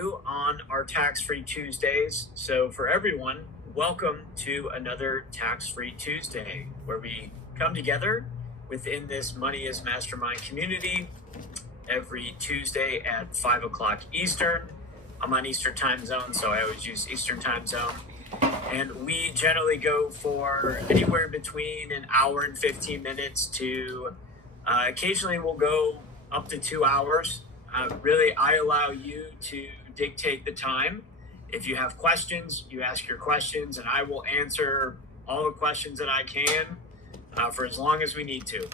do on our tax-free Tuesdays. So for everyone, welcome to another tax-free Tuesday where we come together within this Money is Mastermind community every Tuesday at 5 o'clock Eastern. I'm on Eastern time zone, so I always use Eastern time zone. And we generally go for anywhere between an hour and 15 minutes to occasionally we'll go up to 2 hours. Really, I allow you to dictate the time. If you have questions, you ask your questions, and I will answer all the questions that I can for as long as we need to.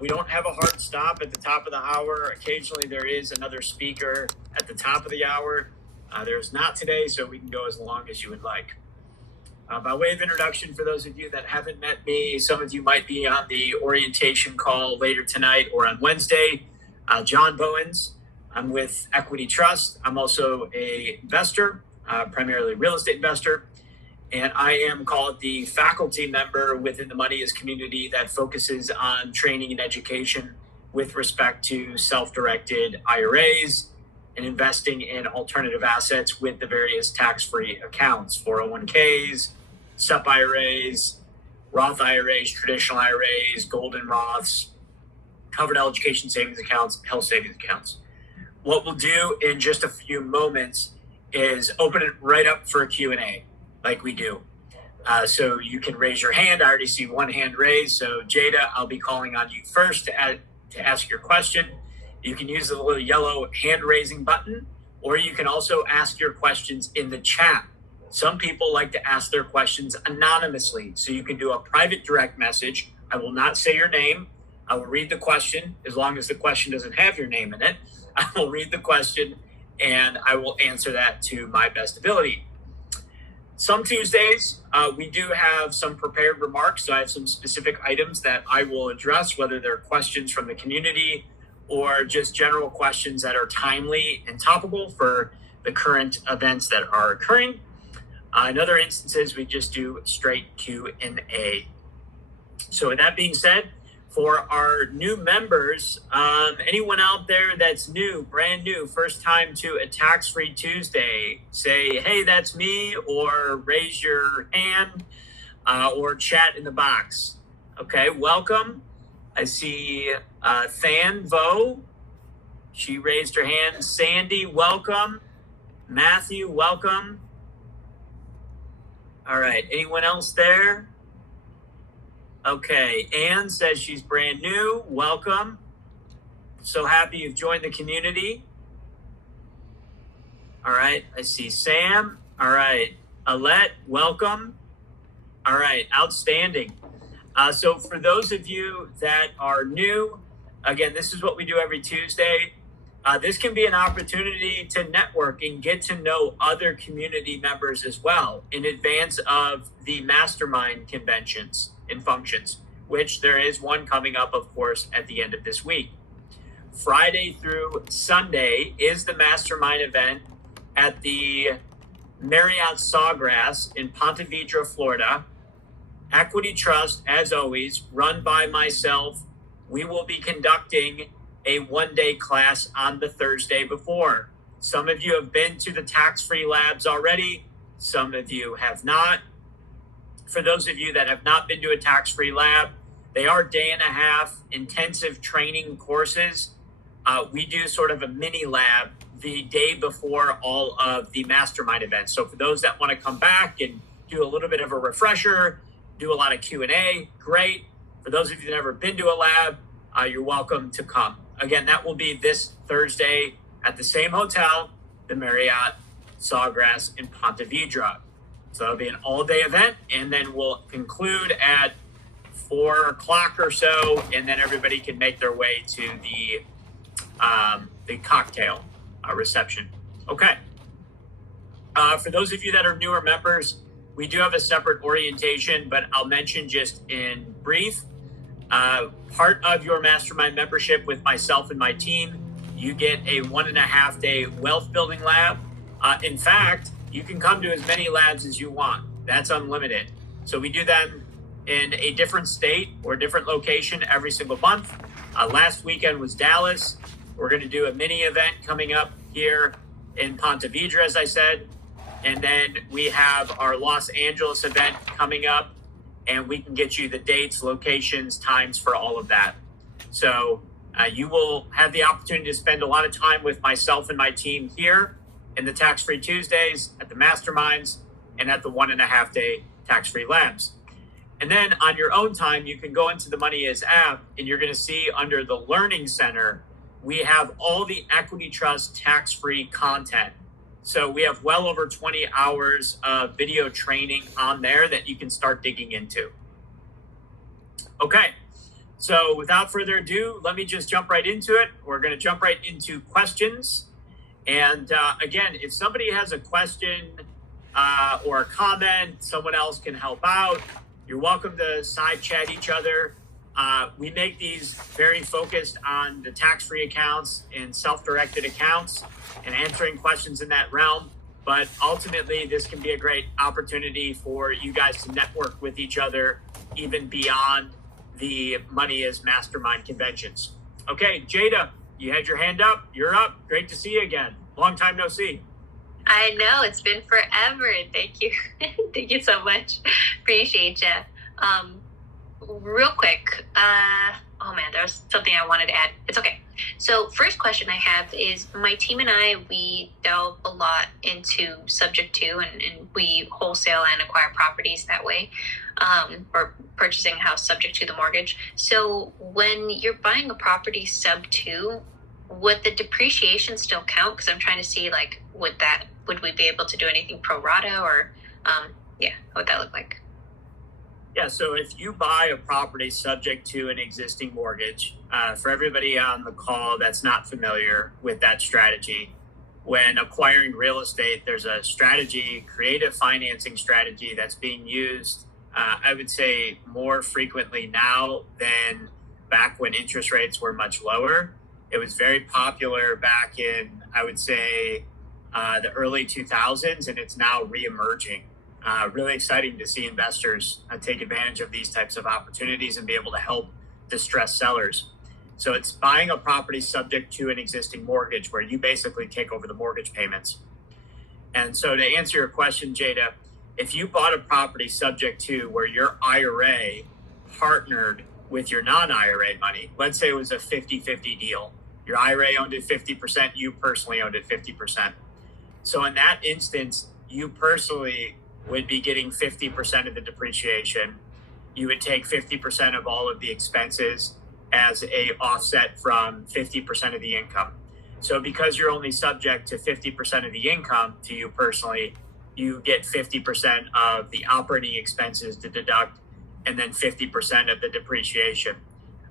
We don't have a hard stop at the top of the hour. Occasionally, there is another speaker at the top of the hour. There's not today, so we can go as long as you would like. By way of introduction, for those of you that haven't met me, some of you might be on the orientation call later tonight or on Wednesday. John Bowens. I'm with Equity Trust. I'm also an investor, primarily real estate investor. And I am called the faculty member within the Money is community that focuses on training and education with respect to self-directed IRAs and investing in alternative assets with the various tax-free accounts, 401ks, SEP IRAs, Roth IRAs, traditional IRAs, golden Roths, covered education savings accounts, health savings accounts. What we'll do in just a few moments is open it right up for a Q&A like we do. So you can raise your hand. I already see one hand raised. So Jada, I'll be calling on you first to ask your question. You can use the little yellow hand raising button, or you can also ask your questions in the chat. Some people like to ask their questions anonymously. So you can do a private direct message. I will not say your name. I will read the question as long as the question doesn't have your name in it. I will read the question and I will answer that to my best ability. Some Tuesdays, we do have some prepared remarks. So I have some specific items that I will address, whether they're questions from the community or just general questions that are timely and topical for the current events that are occurring. In other instances, we just do straight Q&A. So with that being said, for our new members, anyone out there that's new, brand new, first time to a tax-free Tuesday, say, hey, that's me, or raise your hand, or chat in the box. Okay, welcome. I see Than Vo. She raised her hand. Sandy, welcome. Matthew, welcome. All right, anyone else there? Okay, Anne says she's brand new. Welcome. So happy you've joined the community. All right, I see Sam. All right, Alette, welcome. All right, outstanding. So for those of you that are new, again, this is what we do every Tuesday. This can be an opportunity to network and get to know other community members as well in advance of the mastermind conventions and functions, which there is one coming up, of course, at the end of this week. Friday through Sunday is the mastermind event at the Marriott Sawgrass in Ponte Vedra, Florida. Equity Trust, as always, run by myself. We will be conducting a one-day class on the Thursday before. Some of you have been to the tax-free labs already. Some of you have not. For those of you that have not been to a tax-free lab, they are day-and-a-half intensive training courses. We do sort of a mini lab the day before all of the mastermind events. So for those that want to come back and do a little bit of a refresher, do a lot of Q&A, great. For those of you that have never been to a lab, you're welcome to come. Again, that will be this Thursday at the same hotel, the Marriott Sawgrass in Ponte Vedra. So it'll be an all-day event, and then we'll conclude at 4 o'clock or so, and then everybody can make their way to the cocktail reception. Okay. For those of you that are newer members, we do have a separate orientation, but I'll mention just in brief. Part of your mastermind membership with myself and my team, you get a 1.5 day wealth building lab. In fact, you can come to as many labs as you want. That's unlimited. So we do them in a different state or different location every single month. Last weekend was Dallas. We're going to do a mini event coming up here in Ponte Vedra, as I said. And then we have our Los Angeles event coming up, and we can get you the dates, locations, times for all of that. So you will have the opportunity to spend a lot of time with myself and my team here in the Tax Free Tuesdays, at the Masterminds, and at the 1.5 day Tax Free Labs. And then on your own time, you can go into the Money Is app, and you're going to see under the Learning Center, we have all the Equity Trust tax-free content. So we have well over 20 hours of video training on there that you can start digging into. Okay, so without further ado, let me just jump right into it. We're going to jump right into questions. And again, if somebody has a question or a comment, someone else can help out. You're welcome to side chat each other. We make these very focused on the tax-free accounts and self-directed accounts and answering questions in that realm. But ultimately, this can be a great opportunity for you guys to network with each other, even beyond the Money Is Mastermind conventions. Okay, Jada, you had your hand up. You're up. Great to see you again. Long time no see. I know, it's been forever. Thank you. Thank you so much. Appreciate you. Real quick, oh man, there was something I wanted to add. It's okay. So first question I have is, my team and I, we delve a lot into subject to, and we wholesale and acquire properties that way, or purchasing a house subject to the mortgage. So when you're buying a property sub to, would the depreciation still count? Because I'm trying to see, like, would we be able to do anything pro rata, or what would that look like? Yeah, so if you buy a property subject to an existing mortgage, for everybody on the call that's not familiar with that strategy, when acquiring real estate, there's a strategy, creative financing strategy that's being used, I would say, more frequently now than back when interest rates were much lower. It was very popular back in, I would say, the early 2000s, and it's now reemerging. Really exciting to see investors take advantage of these types of opportunities and be able to help distressed sellers. So it's buying a property subject to an existing mortgage where you basically take over the mortgage payments. And so to answer your question, Jada, if you bought a property subject to where your IRA partnered with your non-IRA money, let's say it was a 50-50 deal. Your IRA owned it 50%, you personally owned it 50%. So in that instance, you personally would be getting 50% of the depreciation. You would take 50% of all of the expenses as a offset from 50% of the income. So because you're only subject to 50% of the income to you personally, you get 50% of the operating expenses to deduct, and then 50% of the depreciation.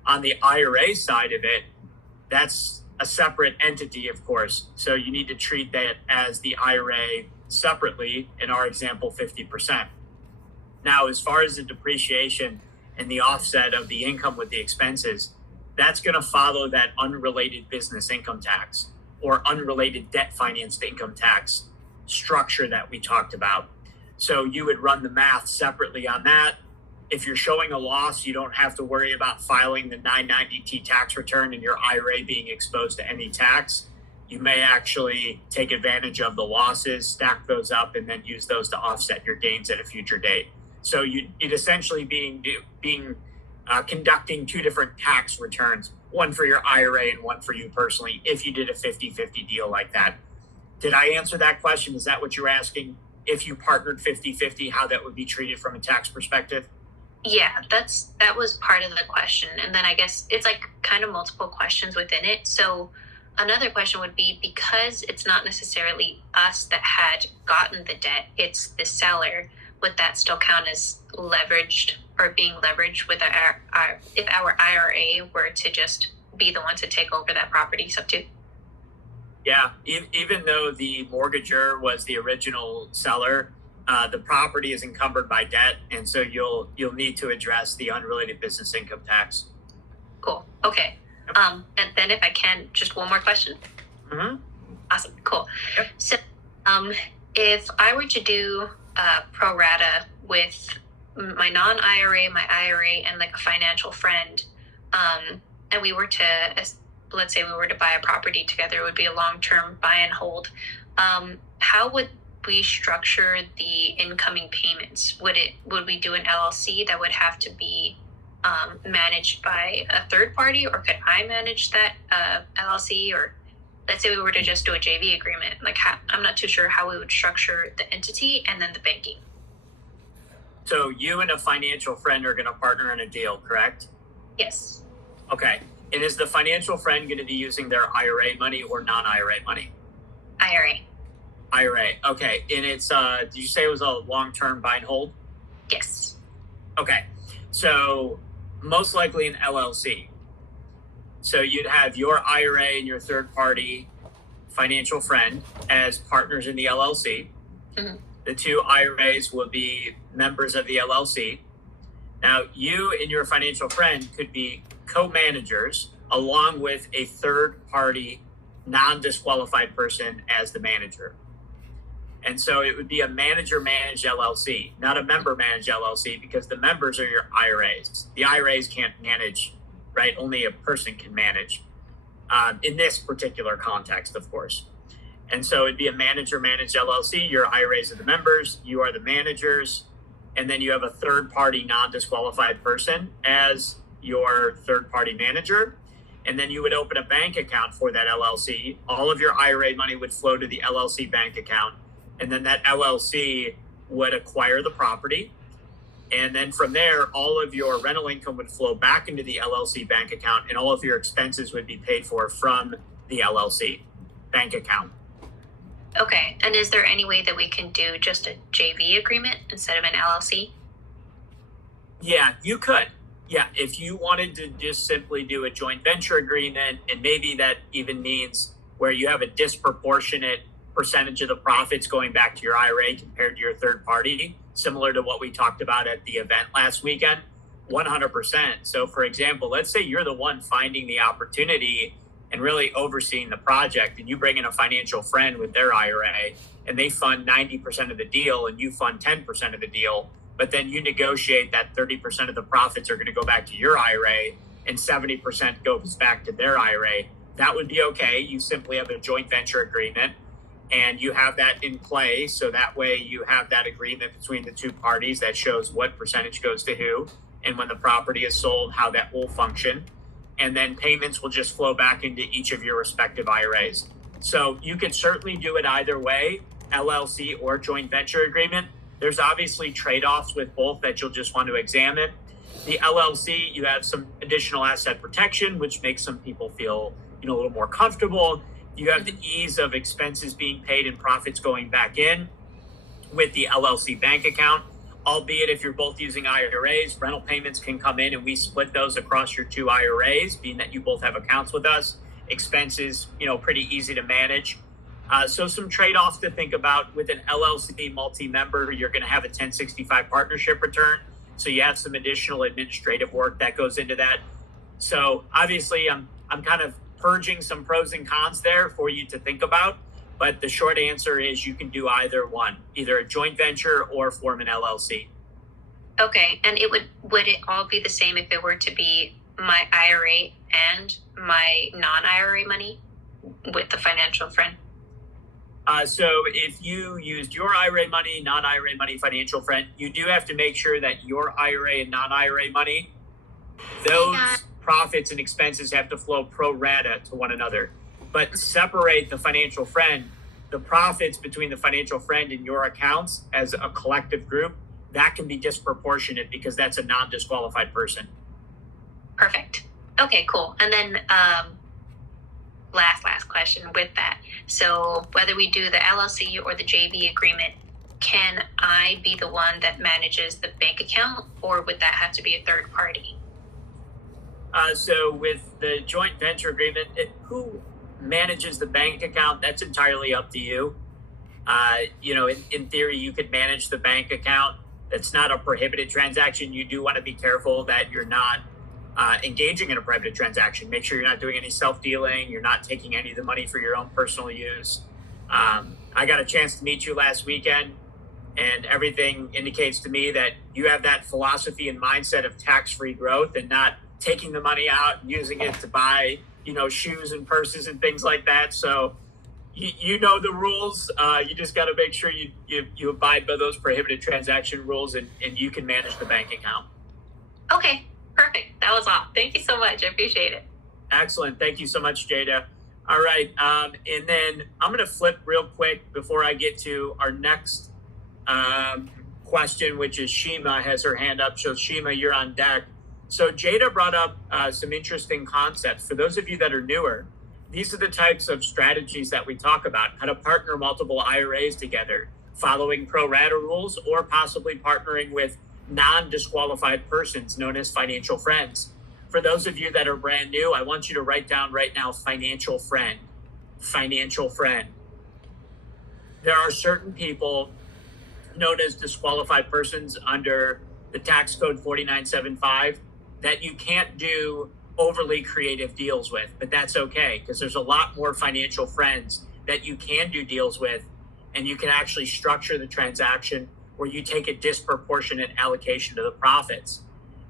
On the IRA side of it, that's a separate entity, of course. So you need to treat that as the IRA separately, in our example, 50%. Now, as far as the depreciation and the offset of the income with the expenses, that's going to follow that unrelated business income tax or unrelated debt financed income tax structure that we talked about. So you would run the math separately on that. If you're showing a loss, you don't have to worry about filing the 990T tax return and your IRA being exposed to any tax. You may actually take advantage of the losses, stack those up, and then use those to offset your gains at a future date. So you'd essentially conducting two different tax returns, one for your IRA and one for you personally, if you did a 50-50 deal like that. Did I answer that question? Is that what you're asking? If you partnered 50-50, how that would be treated from a tax perspective? Yeah, that was part of the question. And then I guess it's like kind of multiple questions within it. So another question would be, because it's not necessarily us that had gotten the debt, it's the seller, would that still count as leveraged or being leveraged with if our IRA were to just be the one to take over that property sub to? Yeah, even though the mortgager was the original seller, the property is encumbered by debt, and so you'll need to address the unrelated business income tax. Cool. Okay. And then if I can, just one more question. Mm-hmm. Awesome. Cool. Yep. So if I were to do pro rata with my non-IRA, my IRA, and like a financial friend, and we were to let's say we were to buy a property together, it would be a long-term buy and hold. How would we structure the incoming payments? Would we do an LLC that would have to be managed by a third party, or could I manage that LLC? Or let's say we were to just do a JV agreement, like I'm not too sure how we would structure the entity and then the banking. So you and a financial friend are going to partner in a deal, correct? Yes. Okay. And is the financial friend going to be using their IRA money or non-IRA money? IRA. IRA. Okay. And it's, did you say it was a long-term buy and hold? Yes. Okay. So most likely an LLC. So you'd have your IRA and your third party financial friend as partners in the LLC. Mm-hmm. The two IRAs will be members of the LLC. Now, you and your financial friend could be co-managers along with a third party non-disqualified person as the manager. And so it would be a manager managed LLC, not a member managed LLC, because the members are your IRAs. The IRAs can't manage, right? Only a person can manage in this particular context, of course. And so it'd be a manager managed LLC. Your IRAs are the members, you are the managers, and then you have a third party non-disqualified person as your third party manager. And then you would open a bank account for that LLC. All of your IRA money would flow to the LLC bank account. And then that LLC would acquire the property. And then from there, all of your rental income would flow back into the LLC bank account, and all of your expenses would be paid for from the LLC bank account. Okay. And is there any way that we can do just a JV agreement instead of an LLC? Yeah, you could. Yeah, if you wanted to just simply do a joint venture agreement, and maybe that even means where you have a disproportionate percentage of the profits going back to your IRA compared to your third party, similar to what we talked about at the event last weekend, 100%. So for example, let's say you're the one finding the opportunity and really overseeing the project, and you bring in a financial friend with their IRA and they fund 90% of the deal and you fund 10% of the deal, but then you negotiate that 30% of the profits are going to go back to your IRA and 70% goes back to their IRA. That would be okay. You simply have a joint venture agreement and you have that in play. So that way you have that agreement between the two parties that shows what percentage goes to who, and when the property is sold, how that will function. And then payments will just flow back into each of your respective IRAs. So you can certainly do it either way, LLC or joint venture agreement. There's obviously trade-offs with both that you'll just want to examine. The LLC, you have some additional asset protection, which makes some people feel, a little more comfortable. You have the ease of expenses being paid and profits going back in with the LLC bank account. Albeit if you're both using IRAs, rental payments can come in and we split those across your two IRAs, being that you both have accounts with us. Expenses, pretty easy to manage. So some trade-offs to think about. With an LLC multi-member, you're going to have a 1065 partnership return. So you have some additional administrative work that goes into that. So obviously I'm kind of purging some pros and cons there for you to think about. But the short answer is you can do either one, either a joint venture or form an LLC. Okay. And would it all be the same if it were to be my IRA and my non-IRA money with the financial friend? So if you used your IRA money, non-IRA money, financial friend, you do have to make sure that your IRA and non-IRA money, those profits and expenses have to flow pro rata to one another. But separate the financial friend, the profits between the financial friend and your accounts as a collective group, that can be disproportionate because that's a non-disqualified person. Perfect. Okay, cool. And then last question with that. So whether we do the LLC or the JV agreement, can I be the one that manages the bank account, or would that have to be a third party? So with the joint venture agreement, who manages the bank account, that's entirely up to you. In theory, you could manage the bank account. That's not a prohibited transaction. You do want to be careful that you're not engaging in a prohibited transaction. Make sure you're not doing any self-dealing. You're not taking any of the money for your own personal use. I got a chance to meet you last weekend, and everything indicates to me that you have that philosophy and mindset of tax-free growth and not taking the money out and using it to buy, shoes and purses and things like that. So you know the rules. You just got to make sure you abide by those prohibited transaction rules, and you can manage the bank account. Okay, perfect. That was all. Thank you so much. I appreciate it. Excellent. Thank you so much, Jada. All right. And then I'm going to flip real quick before I get to our next question, which is Shima has her hand up. So Shima, you're on deck. So Jada brought up some interesting concepts. For those of you that are newer, these are the types of strategies that we talk about: how to partner multiple IRAs together, following pro rata rules, or possibly partnering with non-disqualified persons known as financial friends. For those of you that are brand new, I want you to write down right now, financial friend. Financial friend. There are certain people known as disqualified persons under the tax code 4975 that you can't do overly creative deals with, but that's okay, because there's a lot more financial friends that you can do deals with, and you can actually structure the transaction where you take a disproportionate allocation to the profits.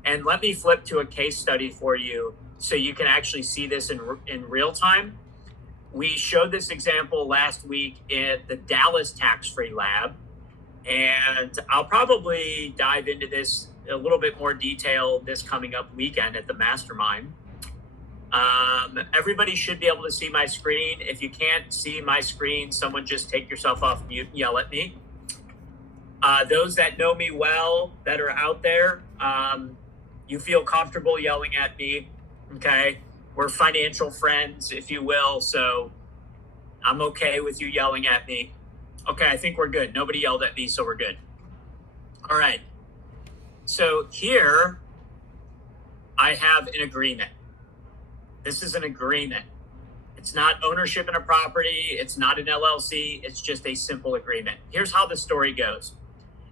And let me flip to a case study for you so you can actually see this in real time. We showed this example last week at the Dallas Tax-Free Lab, and I'll probably dive into this a little bit more detail this coming up weekend at the Mastermind. Everybody should be able to see my screen. If you can't see my screen, someone just take yourself off mute and yell at me. Those that know me well, that are out there, you feel comfortable yelling at me, okay? We're financial friends, if you will, so I'm okay with you yelling at me. Okay, I think we're good. Nobody yelled at me, so we're good. All right. So here, I have an agreement. This is an agreement. It's not ownership in a property. It's not an LLC. It's just a simple agreement. Here's how the story goes.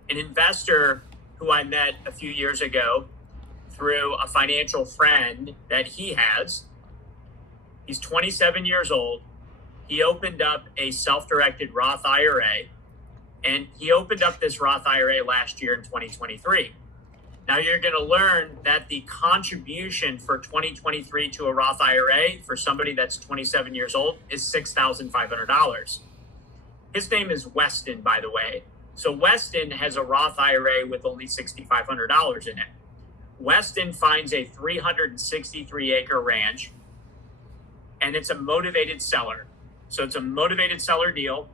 An investor who I met a few years ago through a financial friend that he has, he's 27 years old. He opened up a self-directed Roth IRA, and he opened up this Roth IRA last year in 2023. Now you're going to learn that the contribution for 2023 to a Roth IRA for somebody that's 27 years old is $6,500. His name is Weston, by the way. So Weston has a Roth IRA with only $6,500 in it. Weston finds a 363-acre ranch, and it's a motivated seller. So it's a motivated seller deal.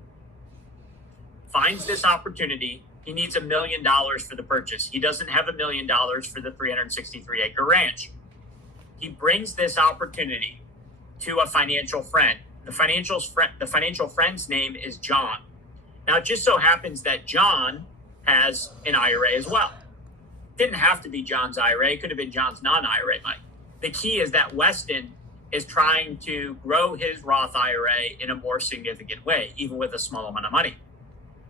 Finds this opportunity. He needs $1 million for the purchase. He doesn't have $1 million for the 363-acre ranch. He brings this opportunity to a financial friend. The financial friend's name is John. Now, it just so happens that John has an IRA as well. Didn't have to be John's IRA. It could have been John's non-IRA money. The key is that Weston is trying to grow his Roth IRA in a more significant way, even with a small amount of money.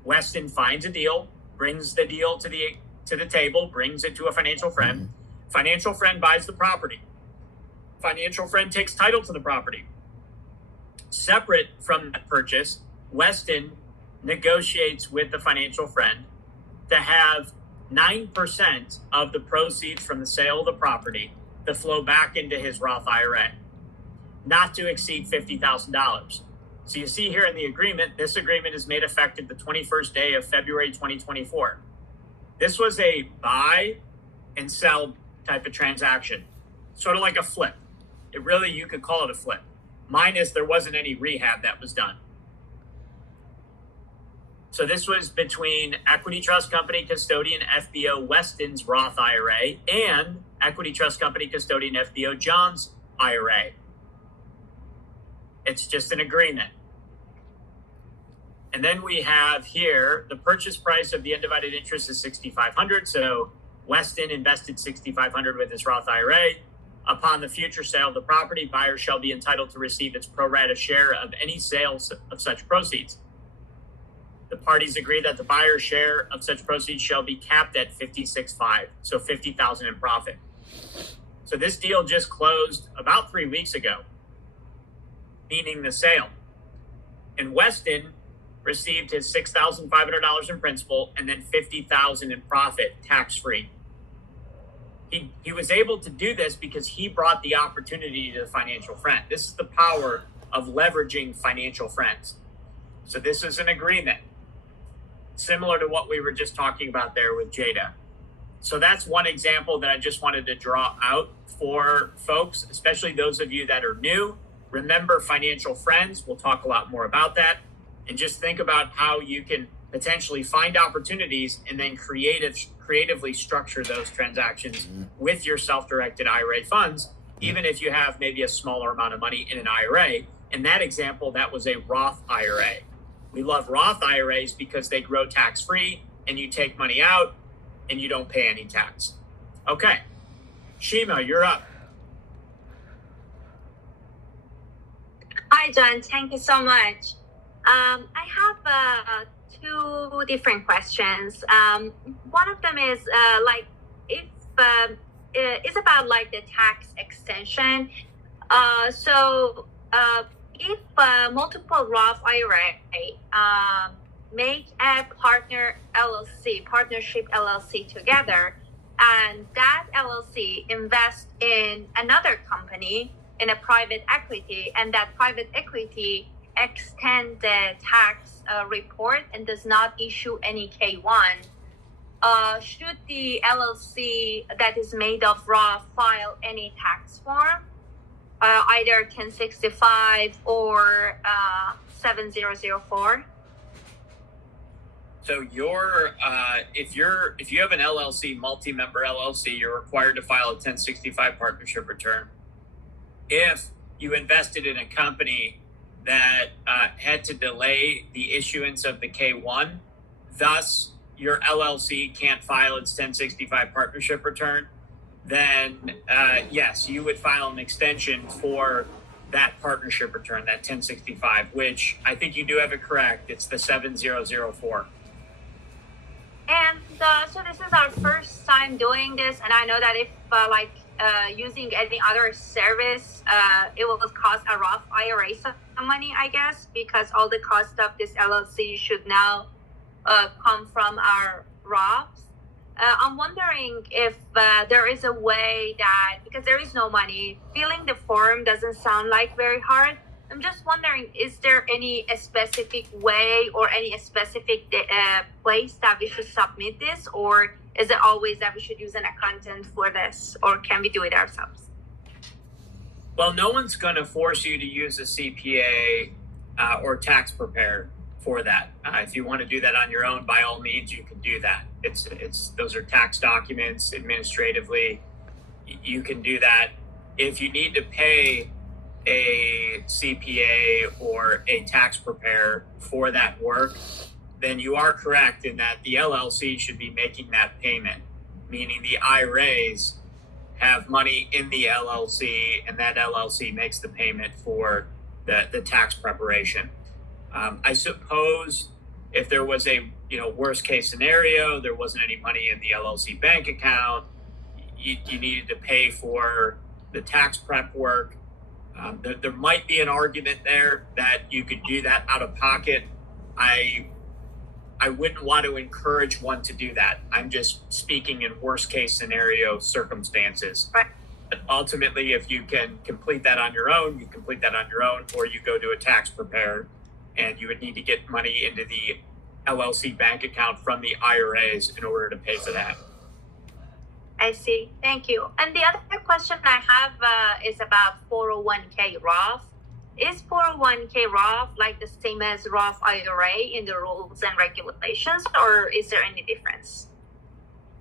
Weston finds a deal, brings the deal to the table, brings it to a financial friend. Financial friend buys the property. Financial friend takes title to the property. Separate from that purchase, Weston negotiates with the financial friend to have 9% of the proceeds from the sale of the property to flow back into his Roth IRA, not to exceed $50,000. So you see here in the agreement, this agreement is made effective the 21st day of February 2024. This was a buy and sell type of transaction, sort of like a flip. You could call it a flip, minus there wasn't any rehab that was done. So this was between Equity Trust Company Custodian FBO Weston's Roth IRA and Equity Trust Company Custodian FBO John's IRA. It's just an agreement. And then we have here, the purchase price of the undivided interest is $6,500. So Weston invested $6,500 with his Roth IRA. Upon the future sale of the property, buyer shall be entitled to receive its pro rata share of any sales of such proceeds. The parties agree that the buyer's share of such proceeds shall be capped at $56,500, so $50,000 in profit. So this deal just closed about 3 weeks ago, meaning the sale. And Weston received his $6,500 in principal and then $50,000 in profit, tax-free. he was able to do this because he brought the opportunity to the financial friend. This is the power of leveraging financial friends. So this is an agreement similar to what we were just talking about there with Jada. So that's one example that I just wanted to draw out for folks, especially those of you that are new. Remember financial friends. We'll talk a lot more about that. And just think about how you can potentially find opportunities and then creatively structure those transactions with your self-directed IRA funds, even if you have maybe a smaller amount of money in an IRA. In that example, that was a Roth IRA. We love Roth IRAs because they grow tax-free and you take money out and you don't pay any tax. Okay, Shima, you're up. Hi, John. Thank you so much. I have two different questions. One of them is it's about like the tax extension. If multiple Roth IRA make a partnership LLC together, and that LLC invest in another company in a private equity, and that private equity extend the tax report and does not issue any K-1, should the LLC that is made of Roth file any tax form, either 1065 or 7004? So if you have an LLC, multi-member LLC, you're required to file a 1065 partnership return. If you invested in a company that had to delay the issuance of the K-1, thus your LLC can't file its 1065 partnership return, then yes, you would file an extension for that partnership return, that 1065, which I think you do have it correct. It's the 7004. And so this is our first time doing this, and I know that if using any other service, it will cost a Roth IRA some money, I guess, because all the cost of this LLC should now come from our Roths. I'm wondering if there is a way that, because there is no money, filling the form doesn't sound like very hard. I'm just wondering, is there any specific way or any specific place that we should submit this, or is it always that we should use an accountant for this, or can we do it ourselves? Well, no one's going to force you to use a CPA or tax preparer for that. If you want to do that on your own, by all means, you can do that. Those are tax documents. Administratively, you can do that. If you need to pay a CPA or a tax preparer for that work, then you are correct in that the LLC should be making that payment, meaning the IRAs have money in the LLC and that LLC makes the payment for the tax preparation. I suppose if there was a worst case scenario, there wasn't any money in the LLC bank account, you needed to pay for the tax prep work. There might be an argument there that you could do that out of pocket. I wouldn't want to encourage one to do that. I'm just speaking in worst case scenario circumstances. Right. But ultimately, if you can complete that on your own, you complete that on your own, or you go to a tax preparer, and you would need to get money into the LLC bank account from the IRAs in order to pay for that. I see. Thank you. And the other question I have is about 401k Roth. Is 401k Roth like the same as Roth IRA in the rules and regulations, or is there any difference?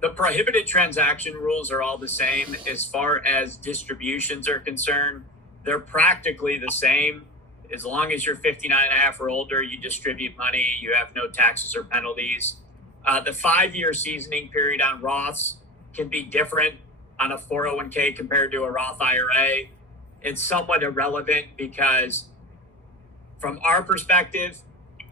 The prohibited transaction rules are all the same. As far as distributions are concerned, they're practically the same. As long as you're 59 and a half or older, you distribute money, you have no taxes or penalties. The 5-year seasoning period on Roths can be different on a 401k compared to a Roth IRA. It's somewhat irrelevant because from our perspective,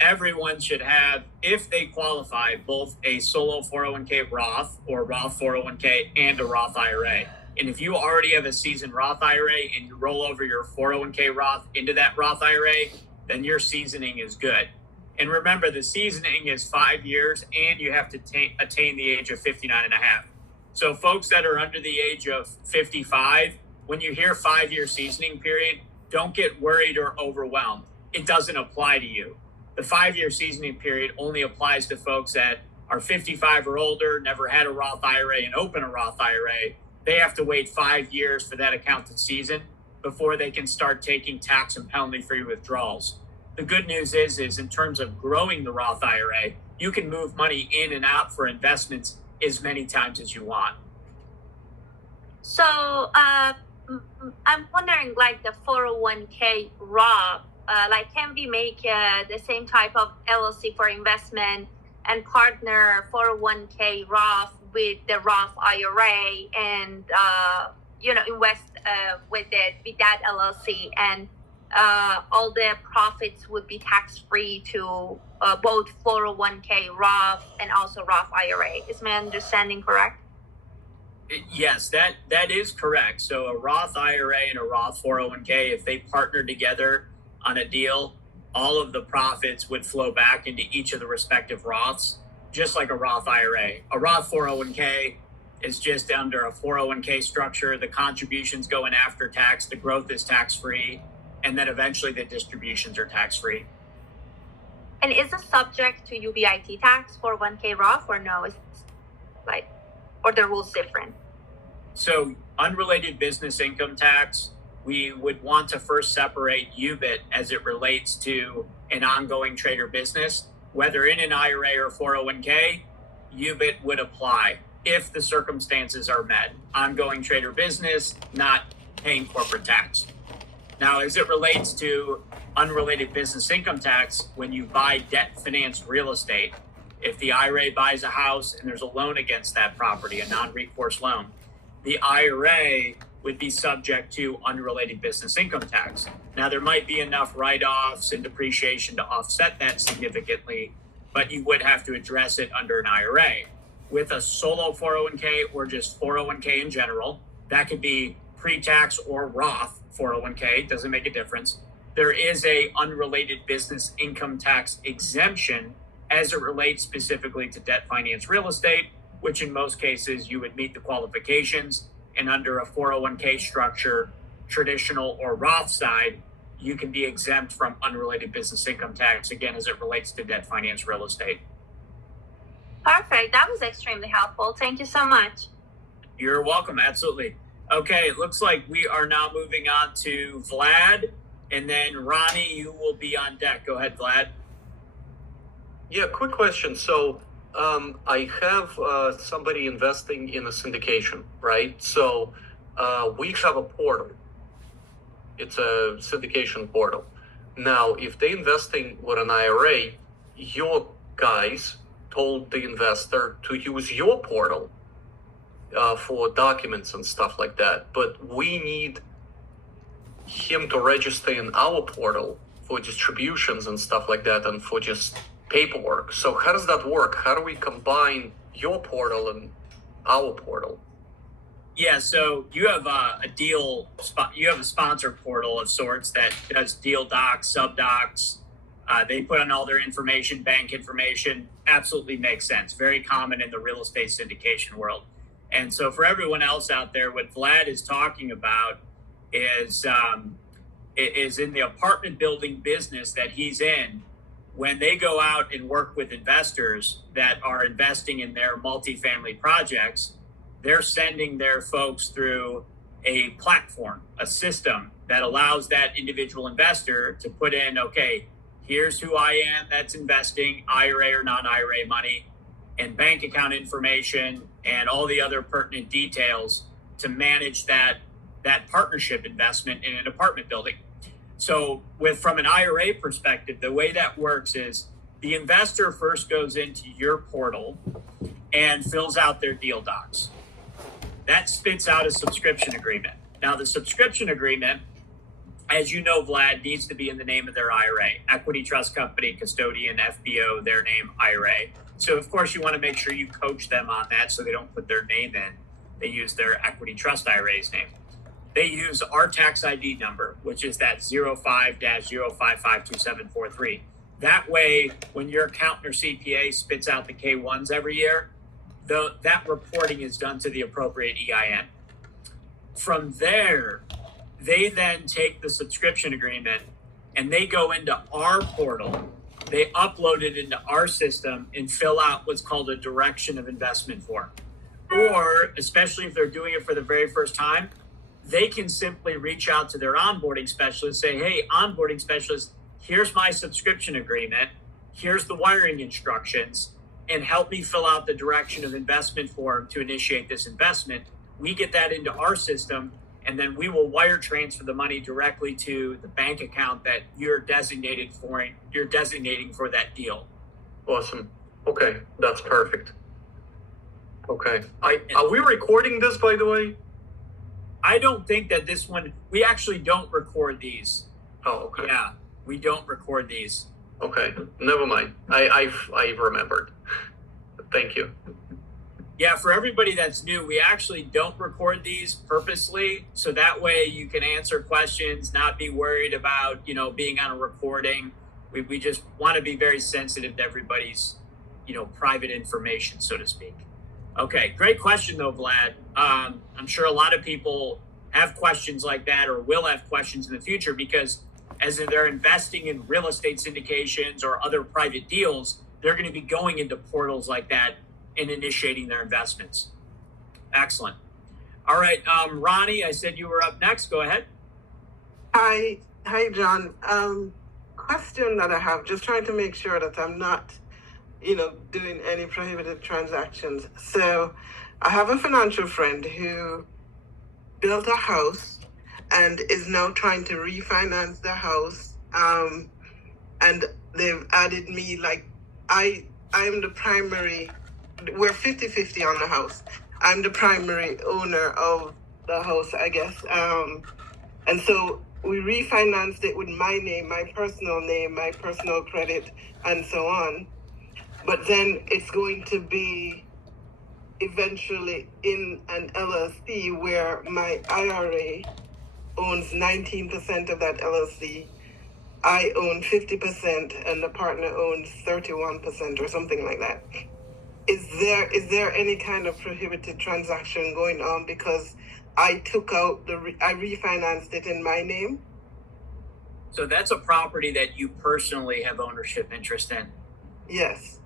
everyone should have, if they qualify, both a solo 401k Roth or Roth 401k and a Roth IRA. And if you already have a seasoned Roth IRA and you roll over your 401k Roth into that Roth IRA, then your seasoning is good. And remember, the seasoning is 5 years and you have to attain the age of 59 and a half. So folks that are under the age of 55, when you hear 5-year seasoning period, don't get worried or overwhelmed. It doesn't apply to you. The 5-year seasoning period only applies to folks that are 55 or older, never had a Roth IRA and open a Roth IRA. They have to wait 5 years for that account to season before they can start taking tax and penalty-free withdrawals. The good news is in terms of growing the Roth IRA, you can move money in and out for investments as many times as you want. So I'm wondering, like the 401k Roth, like can we make the same type of LLC for investment and partner 401k Roth with the Roth IRA and invest with that LLC, and all the profits would be tax free to both 401k Roth and also Roth IRA. Is my understanding correct? Yes, that is correct. So a Roth IRA and a Roth 401k, if they partner together on a deal, all of the profits would flow back into each of the respective Roths, just like a Roth IRA. A Roth 401k is just under a 401k structure. The contributions go in after tax, the growth is tax-free, and then eventually the distributions are tax-free. And is it subject to UBIT tax for 1K Roth or no? It's like, or the rules different? So unrelated business income tax, we would want to first separate UBIT as it relates to an ongoing trade or business. Whether in an IRA or 401k, UBIT would apply if the circumstances are met. Ongoing trade or business, not paying corporate tax. Now, as it relates to unrelated business income tax, when you buy debt financed real estate, if the IRA buys a house and there's a loan against that property, a non-recourse loan, the IRA would be subject to unrelated business income tax. Now, there might be enough write-offs and depreciation to offset that significantly, but you would have to address it under an IRA. With a solo 401k or just 401k in general, that could be pre-tax or Roth 401k, doesn't make a difference. There is a unrelated business income tax exemption as it relates specifically to debt finance real estate, which in most cases you would meet the qualifications. And under a 401k structure, traditional or Roth side, you can be exempt from unrelated business income tax, again, as it relates to debt finance real estate. Perfect. That was extremely helpful. Thank you so much. You're welcome. Absolutely. Okay, it looks like we are now moving on to Vlad, and then Ronnie, you will be on deck. Go ahead, Vlad. Yeah, quick question. So I have somebody investing in a syndication, right? So we have a portal. It's a syndication portal. Now, if they're investing with an IRA, your guys told the investor to use your portal for documents and stuff like that. But we need him to register in our portal for distributions and stuff like that, and for just paperwork. So how does that work? How do we combine your portal and our portal? Yeah, so you have you have a sponsor portal of sorts that does deal docs, sub docs. They put on all their information, bank information. Absolutely makes sense. Very common in the real estate syndication world. And so for everyone else out there, what Vlad is talking about is in the apartment building business that he's in. When they go out and work with investors that are investing in their multifamily projects, they're sending their folks through a platform, a system that allows that individual investor to put in, okay, here's who I am that's investing, IRA or non-IRA money, and bank account information and all the other pertinent details to manage that partnership investment in an apartment building. So from an IRA perspective, the way that works is the investor first goes into your portal and fills out their deal docs. That spits out a subscription agreement. Now, the subscription agreement, as you know, Vlad, needs to be in the name of their IRA. Equity Trust Company, Custodian, FBO, their name, IRA. So, of course, you want to make sure you coach them on that so they don't put their name in. They use their Equity Trust IRA's name. They use our tax ID number, which is that 05-0552743. That way, when your accountant or CPA spits out the K-1s every year, that reporting is done to the appropriate EIN. From there, they then take the subscription agreement and they go into our portal. They upload it into our system and fill out what's called a direction of investment form. Or, especially if they're doing it for the very first time, they can simply reach out to their onboarding specialist, say, hey, onboarding specialist, here's my subscription agreement, here's the wiring instructions, and help me fill out the direction of investment form to initiate this investment. We get that into our system, and then we will wire transfer the money directly to the bank account that you're designating for that deal. Awesome. Okay, that's perfect. Okay. Are we recording this, by the way? I don't think that this one, we actually don't record these. Oh, okay. Yeah, we don't record these. Okay, never mind. I remembered. Thank you. Yeah, for everybody that's new, we actually don't record these purposely, so that way you can answer questions, not be worried about, being on a recording. We just want to be very sensitive to everybody's, private information, so to speak. Okay, great question though, Vlad. I'm sure a lot of people have questions like that or will have questions in the future because as they're investing in real estate syndications or other private deals, they're going to be going into portals like that and initiating their investments. Excellent. All right, Ronnie, I said you were up next. Go ahead. Hi, John. Question that I have, just trying to make sure that I'm not, doing any prohibited transactions. So I have a financial friend who built a house and is now trying to refinance the house. And they've added me, I'm the primary, we're 50-50 on the house. I'm the primary owner of the house, I guess. And so we refinanced it with my name, my personal credit, and so on. But then it's going to be eventually in an LLC where my IRA owns 19% of that LLC. I own 50% and the partner owns 31% or something like that. Is there any kind of prohibited transaction going on because I took out I refinanced it in my name? So that's a property that you personally have ownership interest in. Yes.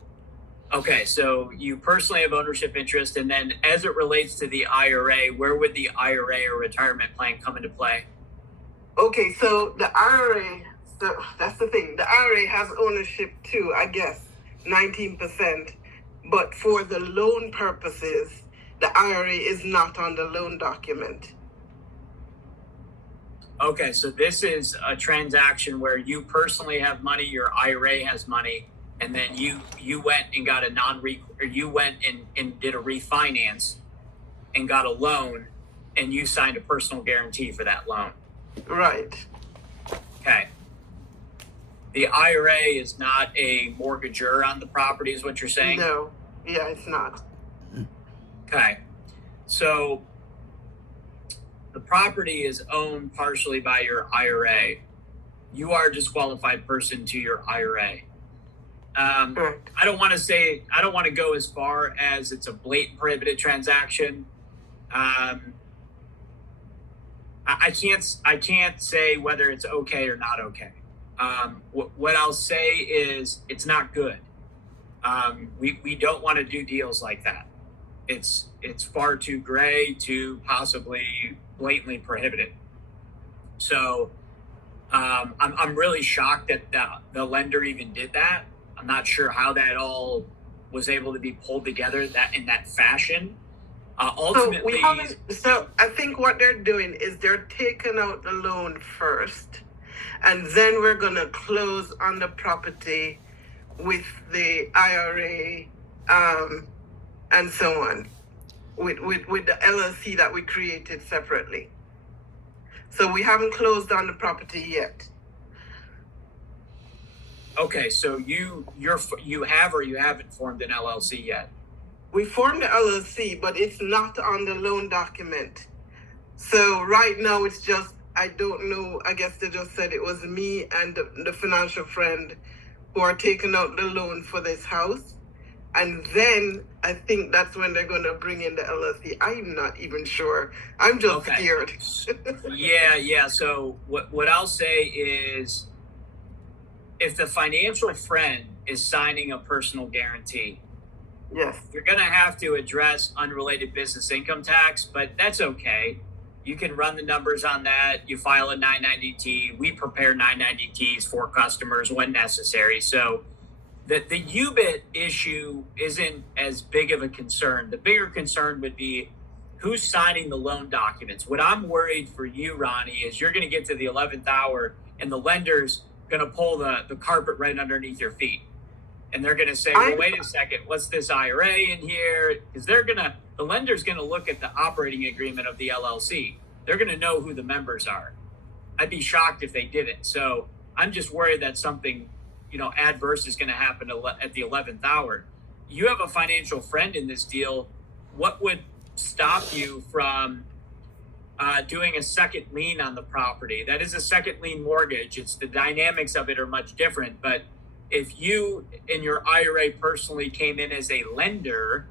Okay, so you personally have ownership interest, and then as it relates to the IRA, where would the IRA or retirement plan come into play? Okay, so the IRA, so that's the thing. The IRA has ownership too, I guess, 19%. But for the loan purposes, the IRA is not on the loan document. Okay, so this is a transaction where you personally have money, your IRA has money, and then you went and got you went and did a refinance and got a loan, and you signed a personal guarantee for that loan. Right. Okay. The IRA is not a mortgagor on the property, is what you're saying? No. Yeah, it's not. Okay. So the property is owned partially by your IRA. You are a disqualified person to your IRA. Correct. I don't want to go as far as it's a blatant prohibited transaction. I can't say whether it's okay or not okay. What I'll say is it's not good. We don't want to do deals like that. It's far too gray to possibly blatantly prohibited. So I'm really shocked that the lender even did that. I'm not sure how that all was able to be pulled together in that fashion. Ultimately, so I think what they're doing is they're taking out the loan first, and then we're gonna close on the property with the IRA, and so on, with the LLC that we created separately. So we haven't closed on the property yet. okay, so you have or you haven't formed an LLC yet? We formed the LLC, but it's not on the loan document. So right now it's just, I don't know, I guess they just said it was me and the financial friend who are taking out the loan for this house. and then I think that's when they're going to bring in the LLC. I'm not even sure. I'm just Okay. scared. Yeah. So what I'll say is, if the financial friend is signing a personal guarantee, Yes. you're going to have to address unrelated business income tax, but that's okay. You can run the numbers on that. You file a 990T. We prepare 990Ts for customers when necessary. So the UBIT issue isn't as big of a concern. The bigger concern would be who's signing the loan documents. What I'm worried for you, Ronnie, is you're going to get to the 11th hour and the lender's going to pull the carpet right underneath your feet. And they're going to say, well, wait a second, what's this IRA in here? Because the lender's going to look at the operating agreement of the LLC. They're going to know who the members are. I'd be shocked if they didn't. So I'm just worried that something, adverse is going to happen at the 11th hour. You have a financial friend in this deal. What would stop you from doing a second lien on the property? That is a second lien mortgage. The dynamics of it are much different, but if you in your IRA personally came in as a lender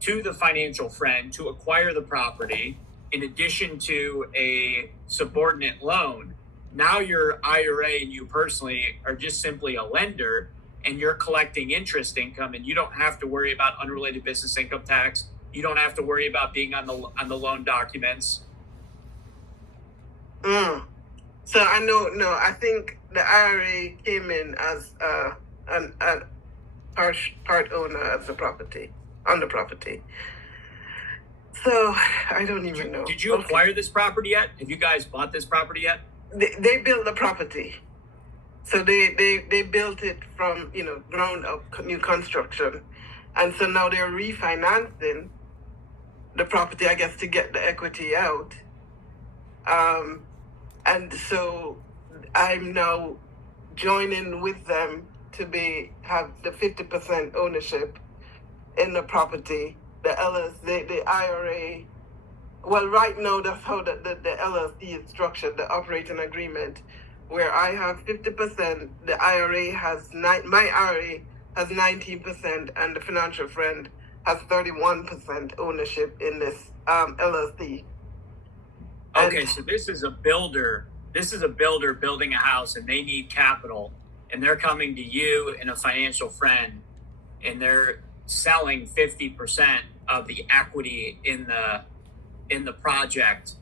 to the financial friend to acquire the property, in addition to a subordinate loan, now your IRA and you personally are just simply a lender, and you're collecting interest income, and you don't have to worry about unrelated business income tax. You don't have to worry about being on the loan documents. So I think the IRA came in as a part owner of the property, on the property. So I don't even know. Did you acquire this property yet? Have you guys bought this property yet? They built the property. So they built it from, ground up, new construction. And so now they're refinancing the property, I guess, to get the equity out. And so I'm now joining with them to have the 50% ownership in the property. The LLC, the IRA. Well, right now that's how the LLC is structured, the operating agreement, where I have 50%. The IRA my IRA has 19%, and the financial friend has 31% ownership in this LLC. Okay, so this is a builder. This is a builder building a house, and they need capital, and they're coming to you and a financial friend, and they're selling 50% of the equity in the project,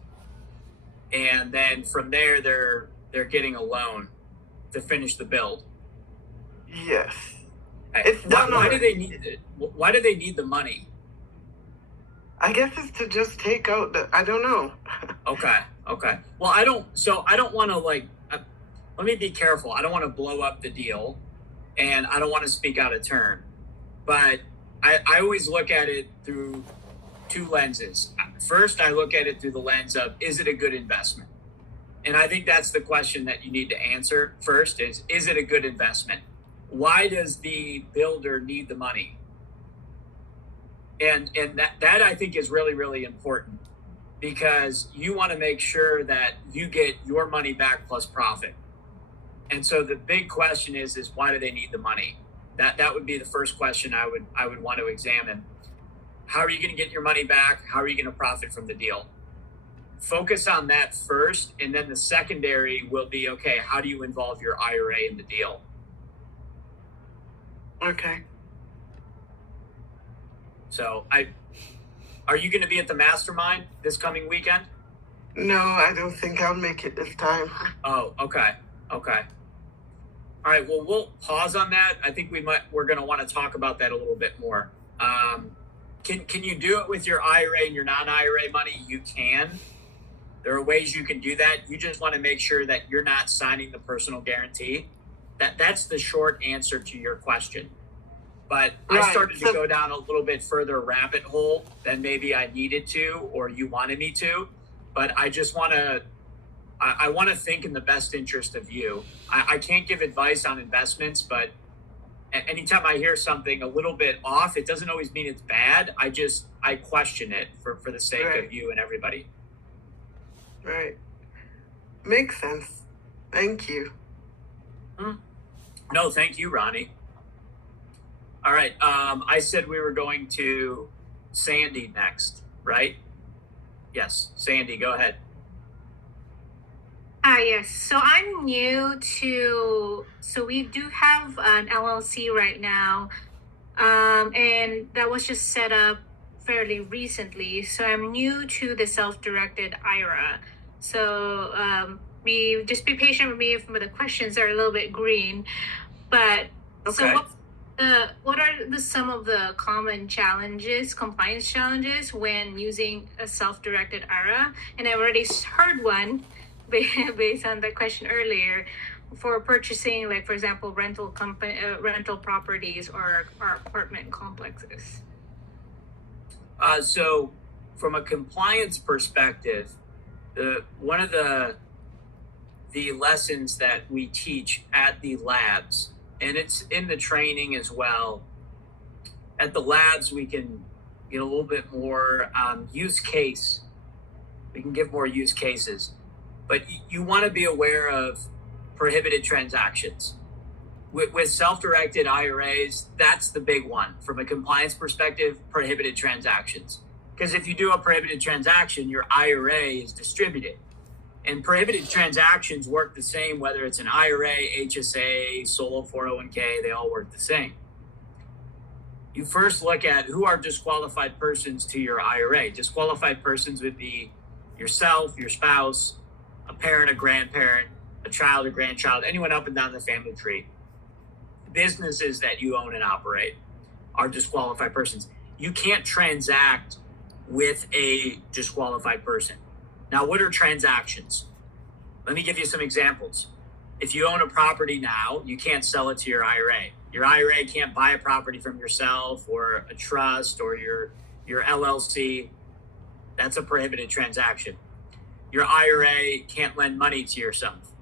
and then from there they're getting a loan to finish the build. Yes. It's done. Why do they need it? Why do they need the money? I guess it's to just take out I don't know. Okay. Well, I don't want to let me be careful. I don't want to blow up the deal, and I don't want to speak out of turn, but I always look at it through two lenses. First, I look at it through the lens of, is it a good investment? And I think that's the question that you need to answer first is it a good investment? Why does the builder need the money? And that I think is really, really important, because you want to make sure that you get your money back plus profit. And so the big question is why do they need the money? That would be the first question I would want to examine. How are you going to get your money back? How are you going to profit from the deal? Focus on that first, and then the secondary will be, okay, how do you involve your IRA in the deal? Okay. So are you going to be at the mastermind this coming weekend? No, I don't think I'll make it this time. Oh, okay. All right, well, we'll pause on that. I think we're going to want to talk about that a little bit more. Can you do it with your IRA and your non-IRA money? You can. There are ways you can do that. You just want to make sure that you're not signing the personal guarantee. That's the short answer to your question. But Right. I started to go down a little bit further rabbit hole than maybe I needed to, or you wanted me to. But I just want to, I want to think in the best interest of you. I can't give advice on investments, but anytime I hear something a little bit off, it doesn't always mean it's bad. I question it for the sake Right. of you and everybody. Right. Makes sense. Thank you. No, thank you, Ronnie. All right. I said we were going to Sandy next, right? Yes, Sandy, go ahead. Yes. So I'm new to, so we do have an LLC right now. And that was just set up fairly recently. So I'm new to the self-directed IRA. So just be patient with me if the questions are a little bit green. But Okay. so what are some of the common challenges, compliance challenges when using a self-directed IRA? And I've already heard one based on the question earlier for purchasing, like for example, rental properties or apartment complexes. So from a compliance perspective, one of the lessons that we teach at the labs, and it's in the training as well, at the labs we can get a little bit more use case. We can give more use cases, but you want to be aware of prohibited transactions. With self-directed IRAs, that's the big one from a compliance perspective, prohibited transactions. Because if you do a prohibited transaction, your IRA is distributed. And prohibited transactions work the same, whether it's an IRA, HSA, solo 401k, they all work the same. You first look at who are disqualified persons to your IRA. Disqualified persons would be yourself, your spouse, a parent, a grandparent, a child, a grandchild, anyone up and down the family tree. Businesses that you own and operate are disqualified persons. You can't transact with a disqualified person. Now, what are transactions? Let me give you some examples. If you own a property now, you can't sell it to your IRA. Your IRA can't buy a property from yourself or a trust or your LLC. That's a prohibited transaction. Your IRA can't lend money to yourself.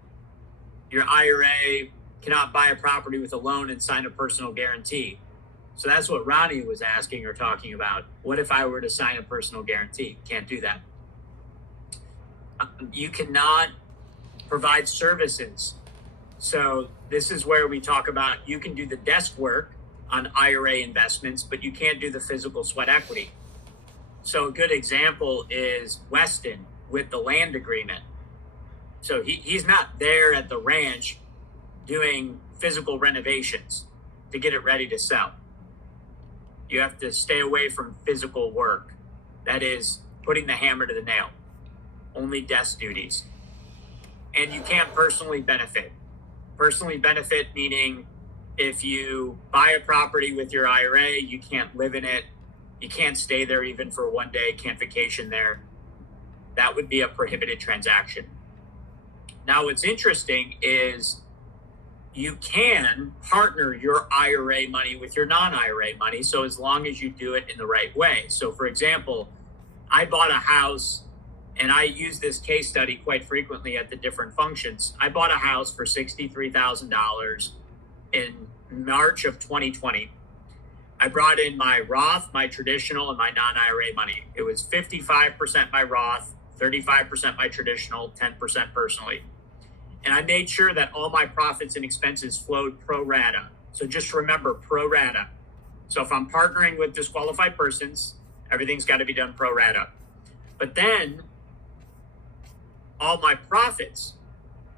Your IRA cannot buy a property with a loan and sign a personal guarantee. So that's what Ronnie was asking or talking about. What if I were to sign a personal guarantee? Can't do that. You cannot provide services. So this is where we talk about you can do the desk work on IRA investments, but you can't do the physical sweat equity. So a good example is Weston with the land agreement. So he's not there at the ranch doing physical renovations to get it ready to sell. You have to stay away from physical work. That is putting the hammer to the nail. Only desk duties. And you can't personally benefit. Personally benefit meaning if you buy a property with your IRA, you can't live in it. You can't stay there even for one day, can't vacation there. That would be a prohibited transaction. Now, what's interesting is you can partner your IRA money with your non-IRA money. So as long as you do it in the right way. So for example, I bought a house and I use this case study quite frequently at the different functions. I bought a house for $63,000 in March of 2020. I brought in my Roth, my traditional, and my non-IRA money. It was 55% my Roth, 35% my traditional, 10% personally. And I made sure that all my profits and expenses flowed pro rata. So just remember pro rata. So if I'm partnering with disqualified persons, everything's got to be done pro rata. But then all my profits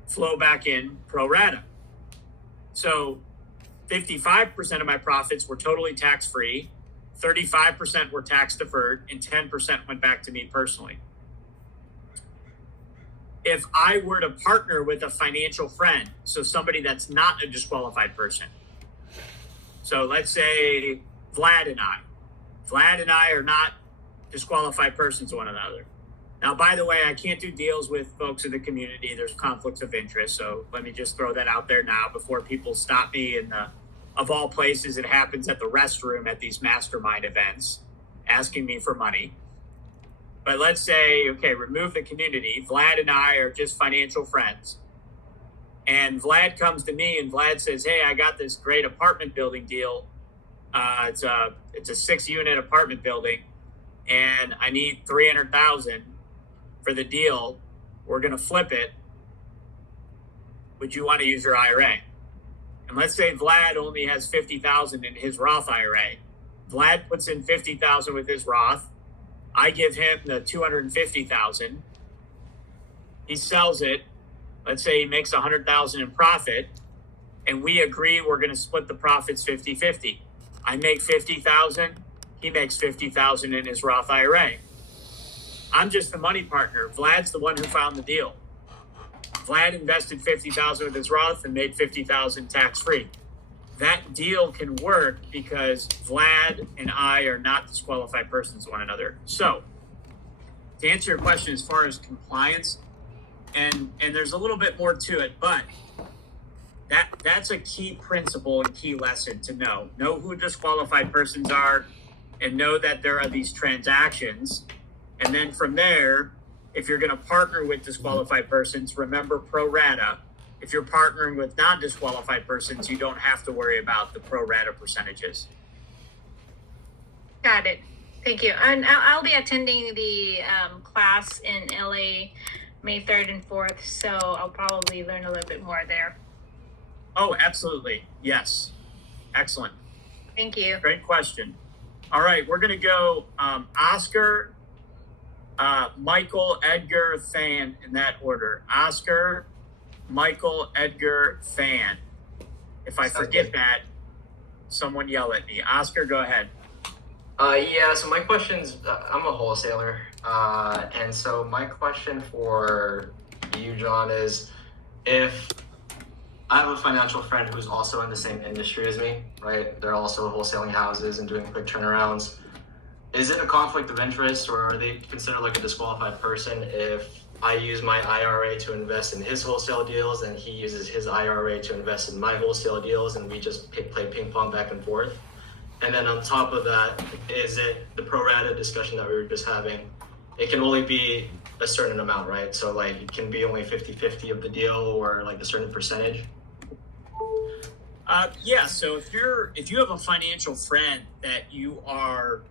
flow back in pro rata. So 55% of my profits were totally tax-free, 35% were tax deferred, and 10% went back to me personally. If I were to partner with a financial friend, so somebody that's not a disqualified person. So let's say Vlad and I are not disqualified persons one another. Now, by the way, I can't do deals with folks in the community. There's conflicts of interest. So let me just throw that out there now before people stop me in of all places, it happens at the restroom at these mastermind events, asking me for money. But let's say, okay, remove the community. Vlad and I are just financial friends. And Vlad comes to me and Vlad says, hey, I got this great apartment building deal. It's a 6-unit apartment building and I need $300,000 for the deal. We're going to flip it. Would you want to use your IRA? And let's say Vlad only has 50,000 in his Roth IRA. Vlad puts in 50,000 with his Roth. I give him the 250,000. He sells it. Let's say he makes 100,000 in profit, and we agree we're going to split the profits 50-50. I make 50,000. He makes 50,000 in his Roth IRA. I'm just the money partner. Vlad's the one who found the deal. Vlad invested 50,000 with his Roth and made 50,000 tax-free. That deal can work because Vlad and I are not disqualified persons to one another. So, to answer your question as far as compliance, and there's a little bit more to it, but that's a key principle and key lesson to know. Know who disqualified persons are, and know that there are these transactions. And then from there, if you're going to partner with disqualified persons, remember pro rata. If you're partnering with non-disqualified persons, you don't have to worry about the pro rata percentages. Got it. Thank you. And I'll be attending the class in LA May 3rd and 4th, so I'll probably learn a little bit more there. Oh, absolutely. Yes. Excellent. Thank you. Great question. All right, we're going to go Oscar, Michael, Edgar, Fan in that order. Oscar, Michael, Edgar, Fan. If I forget that, someone yell at me. Oscar, go ahead. Yeah, so my question's, I'm a wholesaler, and so my question for you, John, is if I have a financial friend who's also in the same industry as me, right? They're also wholesaling houses and doing quick turnarounds. Is it a conflict of interest, or are they considered like a disqualified person if I use my IRA to invest in his wholesale deals and he uses his IRA to invest in my wholesale deals, and we just play ping pong back and forth? And then on top of that, is it the pro rata discussion that we were just having? It can only be a certain amount, right? So like it can be only 50-50 of the deal, or like a certain percentage. Yeah, so if you have a financial friend that you are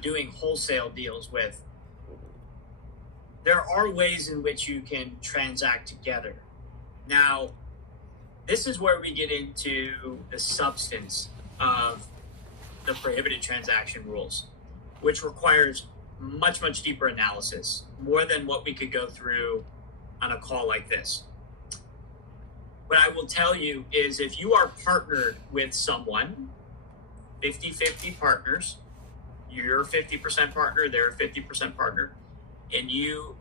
doing wholesale deals with, there are ways in which you can transact together. Now, this is where we get into the substance of the prohibited transaction rules, which requires much, much deeper analysis, more than what we could go through on a call like this. What I will tell you is if you are partnered with someone, 50-50 partners, you're a 50% partner, they're a 50% partner, and you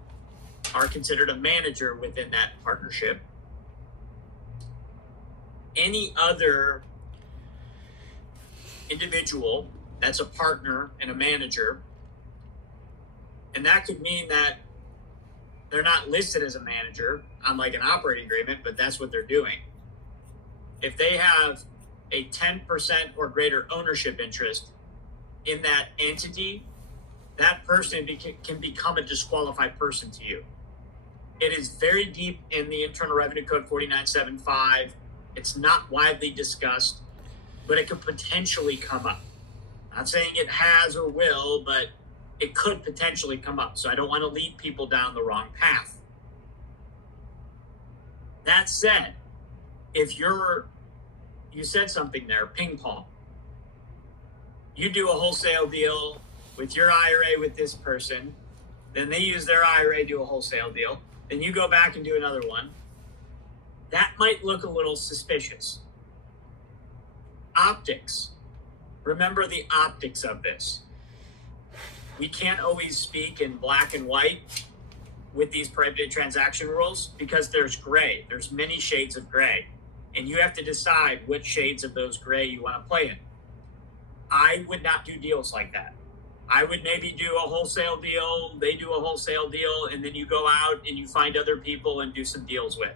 are considered a manager within that partnership, any other individual that's a partner and a manager, and that could mean that they're not listed as a manager on like an operating agreement, but that's what they're doing. If they have a 10% or greater ownership interest in that entity, that person can become a disqualified person to you. It is very deep in the Internal Revenue Code 4975. It's not widely discussed, but it could potentially come up. Not saying it has or will, but it could potentially come up. So I don't want to lead people down the wrong path. That said, if you said something there, ping pong. You do a wholesale deal with your IRA with this person, then they use their IRA to do a wholesale deal, then you go back and do another one. That might look a little suspicious. Optics. Remember the optics of this. We can't always speak in black and white with these prohibited transaction rules because there's gray. There's many shades of gray. And you have to decide which shades of those gray you want to play in. I would not do deals like that. I would maybe do a wholesale deal, they do a wholesale deal, and then you go out and you find other people and do some deals with.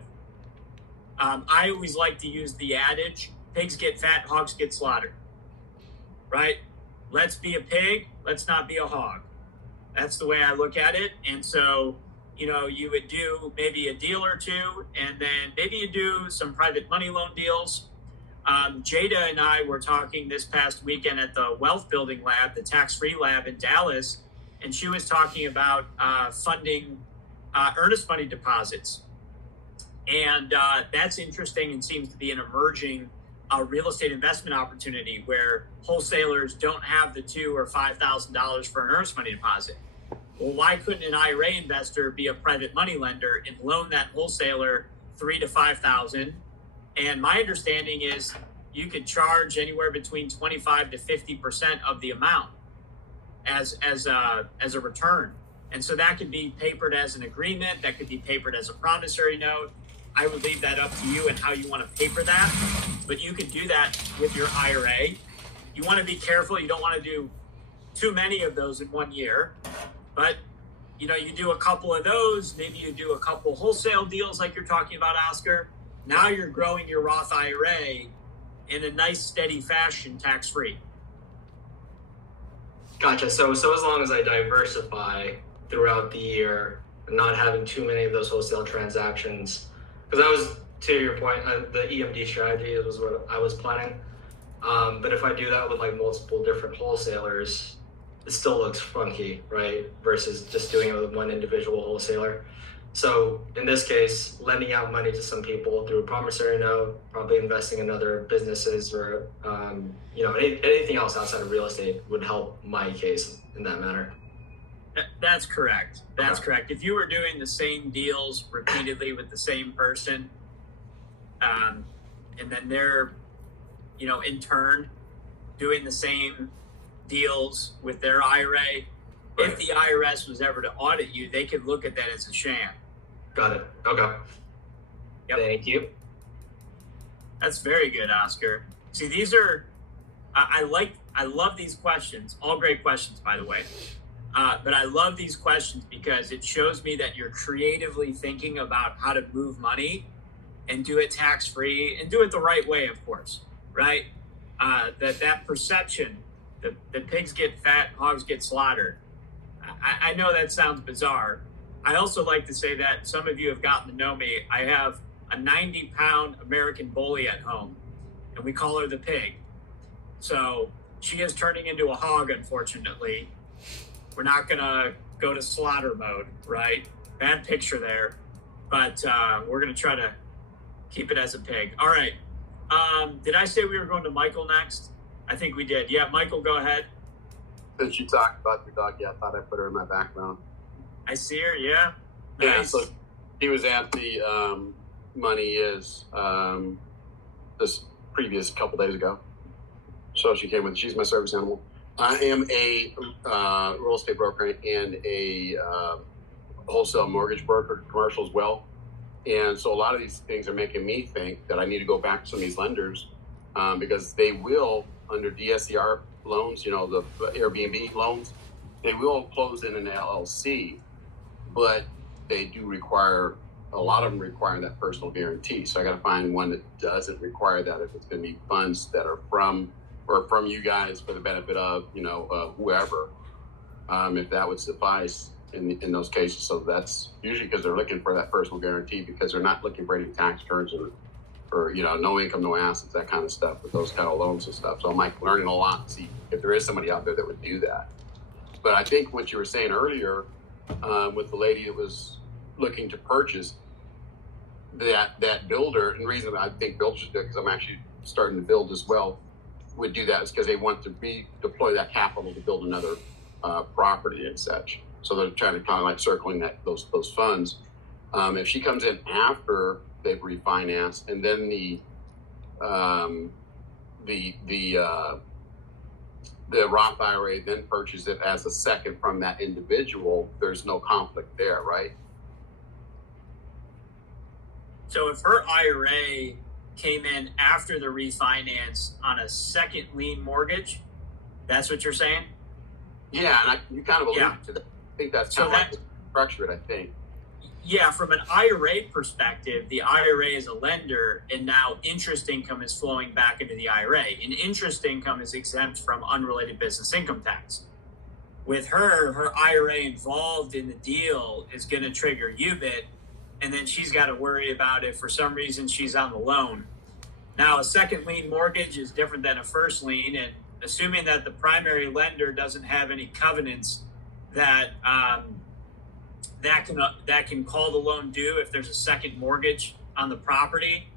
I always like to use the adage, pigs get fat, hogs get slaughtered, right? Let's be a pig, let's not be a hog. That's the way I look at it. And so, you would do maybe a deal or two, and then maybe you do some private money loan deals. Jada and I were talking this past weekend at the Wealth Building Lab, the tax-free lab in Dallas, and she was talking about funding earnest money deposits. And that's interesting and seems to be an emerging a real estate investment opportunity where wholesalers don't have the $2,000 or $5,000 for an earnest money deposit. Well, why couldn't an IRA investor be a private money lender and loan that wholesaler $3,000 to $5,000? And my understanding is you could charge anywhere between 25 to 50% of the amount as a return. And so that could be papered as an agreement, that could be papered as a promissory note. I would leave that up to you and how you want to paper that, but you could do that with your IRA. You want to be careful. You don't want to do too many of those in 1 year, but you do a couple of those, maybe you do a couple wholesale deals like you're talking about, Oscar. Now you're growing your Roth IRA in a nice, steady fashion, tax-free. Gotcha. So as long as I diversify throughout the year, not having too many of those wholesale transactions, because that was, to your point, the EMD strategy was what I was planning. But if I do that with like multiple different wholesalers, it still looks funky, right? Versus just doing it with one individual wholesaler. So in this case, lending out money to some people through a promissory note, probably investing in other businesses or anything else outside of real estate would help my case in that manner. That's correct. That's correct. If you were doing the same deals repeatedly with the same person, and then they're, in turn doing the same deals with their IRA, right. If the IRS was ever to audit you, they could look at that as a sham. Got it. Okay. Yep. Thank you. That's very good, Oscar. See, these are, I love these questions. All great questions, by the way. But I love these questions because it shows me that you're creatively thinking about how to move money and do it tax-free and do it the right way, of course, right? That perception, the pigs get fat, hogs get slaughtered. I know that sounds bizarre. I also like to say that some of you have gotten to know me. I have a 90-pound American bully at home, and we call her the pig. So she is turning into a hog, unfortunately. We're not going to go to slaughter mode, right? Bad picture there. But we're going to try to keep it as a pig. All right. Did I say we were going to Michael next? I think we did. Yeah, Michael, go ahead. Since you talked about your dog, I thought I'd put her in my background. I see her, yeah. Yeah, Nice. so he was at the Money Is this previous couple days ago. So she came with, she's my service animal. I am a real estate broker and a wholesale mortgage broker, commercial as well. And so a lot of these things are making me think that I need to go back to some of these lenders because they will, under DSCR loans, the Airbnb loans, they will close in an LLC, but they do require, a lot of them require that personal guarantee. So I got to find one that doesn't require that if it's going to be funds that are from you guys for the benefit of, whoever, if that would suffice in those cases. So that's usually because they're looking for that personal guarantee because they're not looking for any tax returns or no income, no assets, that kind of stuff with those kind of loans and stuff. So I'm like learning a lot to see if there is somebody out there that would do that. But I think what you were saying earlier with the lady that was looking to purchase that builder, and the reason I think builders do it, because I'm actually starting to build as well, would do that is because they want to redeploy that capital to build another property and such. So they're trying to kind of like circling those funds. If she comes in after they've refinanced, and then the Roth IRA then purchases it as a second from that individual, there's no conflict there, right? So if her IRA came in after the refinance on a second lien mortgage, that's what you're saying? Yeah, and you kind of alluded to that. I think that's kind of like structured, I think. Yeah, from an IRA perspective, the IRA is a lender, and now interest income is flowing back into the IRA. And interest income is exempt from unrelated business income tax. With her IRA involved in the deal is going to trigger UBIT, and then she's got to worry about if for some reason she's on the loan. Now, a second lien mortgage is different than a first lien, and assuming that the primary lender doesn't have any covenants that can call the loan due if there's a second mortgage on the property,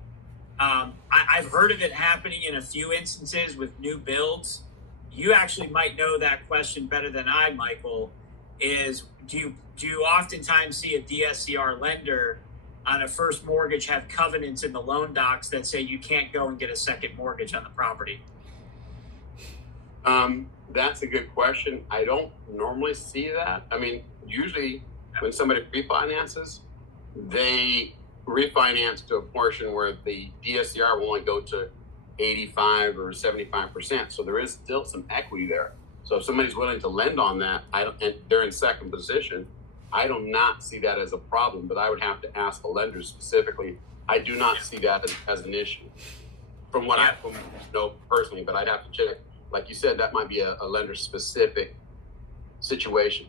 I've heard of it happening in a few instances with new builds. You actually might know that question better than I, Michael. Is do you oftentimes see a DSCR lender on a first mortgage have covenants in the loan docs that say you can't go and get a second mortgage on the property? That's a good question. I don't normally see that. I mean, usually when somebody refinances, they refinance to a portion where the DSCR will only go to 85 or 75%. So there is still some equity there. So if somebody's willing to lend on that, and they're in second position, I do not see that as a problem, but I would have to ask the lender specifically. I do not see that as an issue from what I know personally, but I'd have to check. Like you said, that might be a lender specific situation.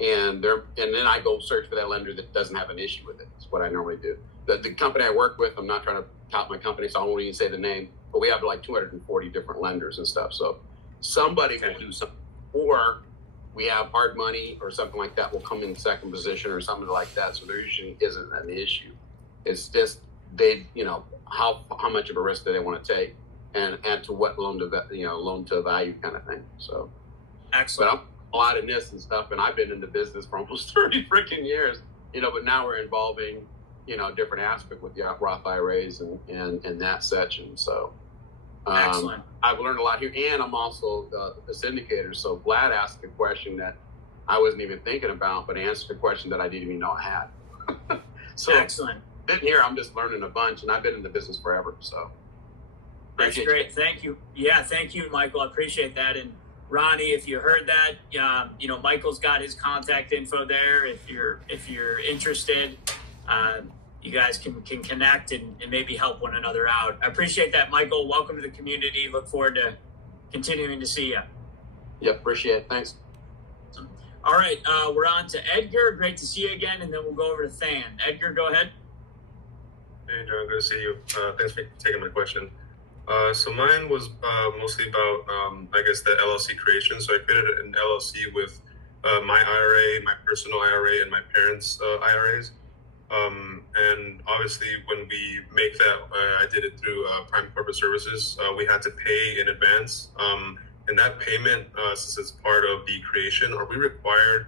And then I go search for that lender that doesn't have an issue with it. That's what I normally do. The company I work with, I'm not trying to tout my company, so I won't even say the name, but we have like 240 different lenders and stuff. So somebody will do something, or we have hard money or something like that will come in second position or something like that. So there usually isn't an issue. It's just they, how much of a risk do they want to take, and to what loan to value kind of thing. So Excellent. But I'm a lot in this and stuff, and I've been in the business for almost 30 freaking years, but now we're involving, different aspect with the Roth IRAs and that such. And so Excellent. I've learned a lot here, and I'm also a syndicator. So Vlad asked a question that I wasn't even thinking about, but answered a question that I didn't even know I had. So Excellent. Been here, I'm just learning a bunch, and I've been in the business forever. So That's great. Thank you. Yeah, thank you, Michael. I appreciate that. And Ronnie, if you heard that, Michael's got his contact info there. If you're interested, you guys can connect and maybe help one another out. I appreciate that, Michael. Welcome to the community. Look forward to continuing to see you. Yep, appreciate it. Thanks. All right, we're on to Edgar. Great to see you again, and then we'll go over to Than. Edgar, go ahead. Hey, John, good to see you. Thanks for taking my question. So mine was mostly about, the LLC creation. So I created an LLC with my IRA, my personal IRA, and my parents' IRAs. And obviously, when we make that, I did it through Prime Corporate Services. We had to pay in advance. And that payment, since it's part of the creation, are we required,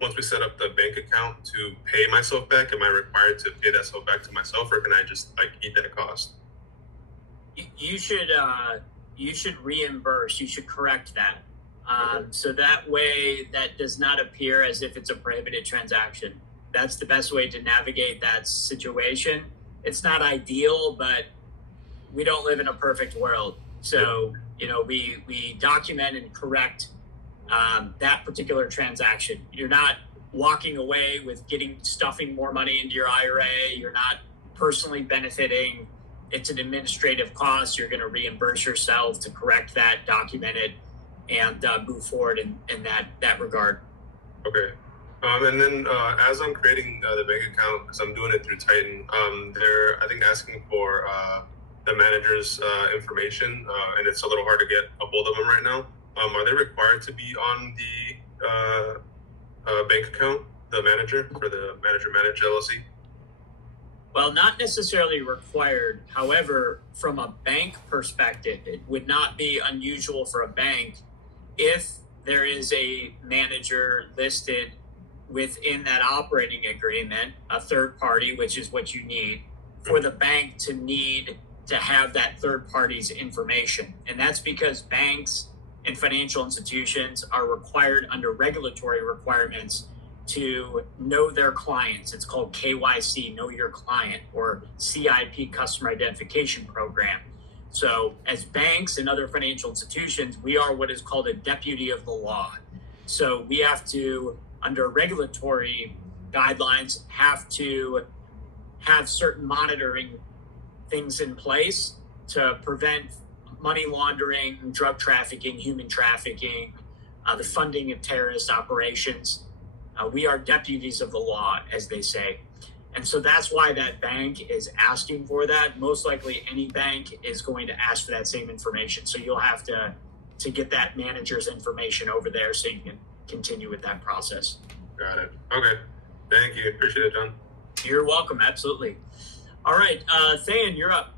once we set up the bank account, to pay myself back? Am I required to pay that stuff back to myself, or can I just eat that cost? You should reimburse. You should correct that. So that way that does not appear as if it's a prohibited transaction. That's the best way to navigate that situation. It's not ideal, but we don't live in a perfect world. So, we document and correct that particular transaction. You're not walking away with stuffing more money into your IRA. You're not personally benefiting. It's an administrative cost. You're going to reimburse yourself to correct that, document it, and move forward in that regard. Okay. And then as I'm creating the bank account, because I'm doing it through Titan, they're, I think, asking for the manager's information, and it's a little hard to get a hold of them right now. Are they required to be on the bank account, the manager, for the manager-managed LLC? Well, not necessarily required. However, from a bank perspective, it would not be unusual for a bank if there is a manager listed within that operating agreement, a third party, which is what you need, for the bank to need to have that third party's information. And that's because banks and financial institutions are required under regulatory requirements to know their clients. It's called KYC, Know Your Client, or CIP, Customer Identification Program. So as banks and other financial institutions, we are what is called a deputy of the law. So we have to, under regulatory guidelines, have to have certain monitoring things in place to prevent money laundering, drug trafficking, human trafficking, the funding of terrorist operations. We are deputies of the law, as they say. And so that's why that bank is asking for that. Most likely any bank is going to ask for that same information. So you'll have to get that manager's information over there so you can continue with that process. Got it. Okay. Thank you. Appreciate it, John. You're welcome. Absolutely. All right, Thayan, you're up.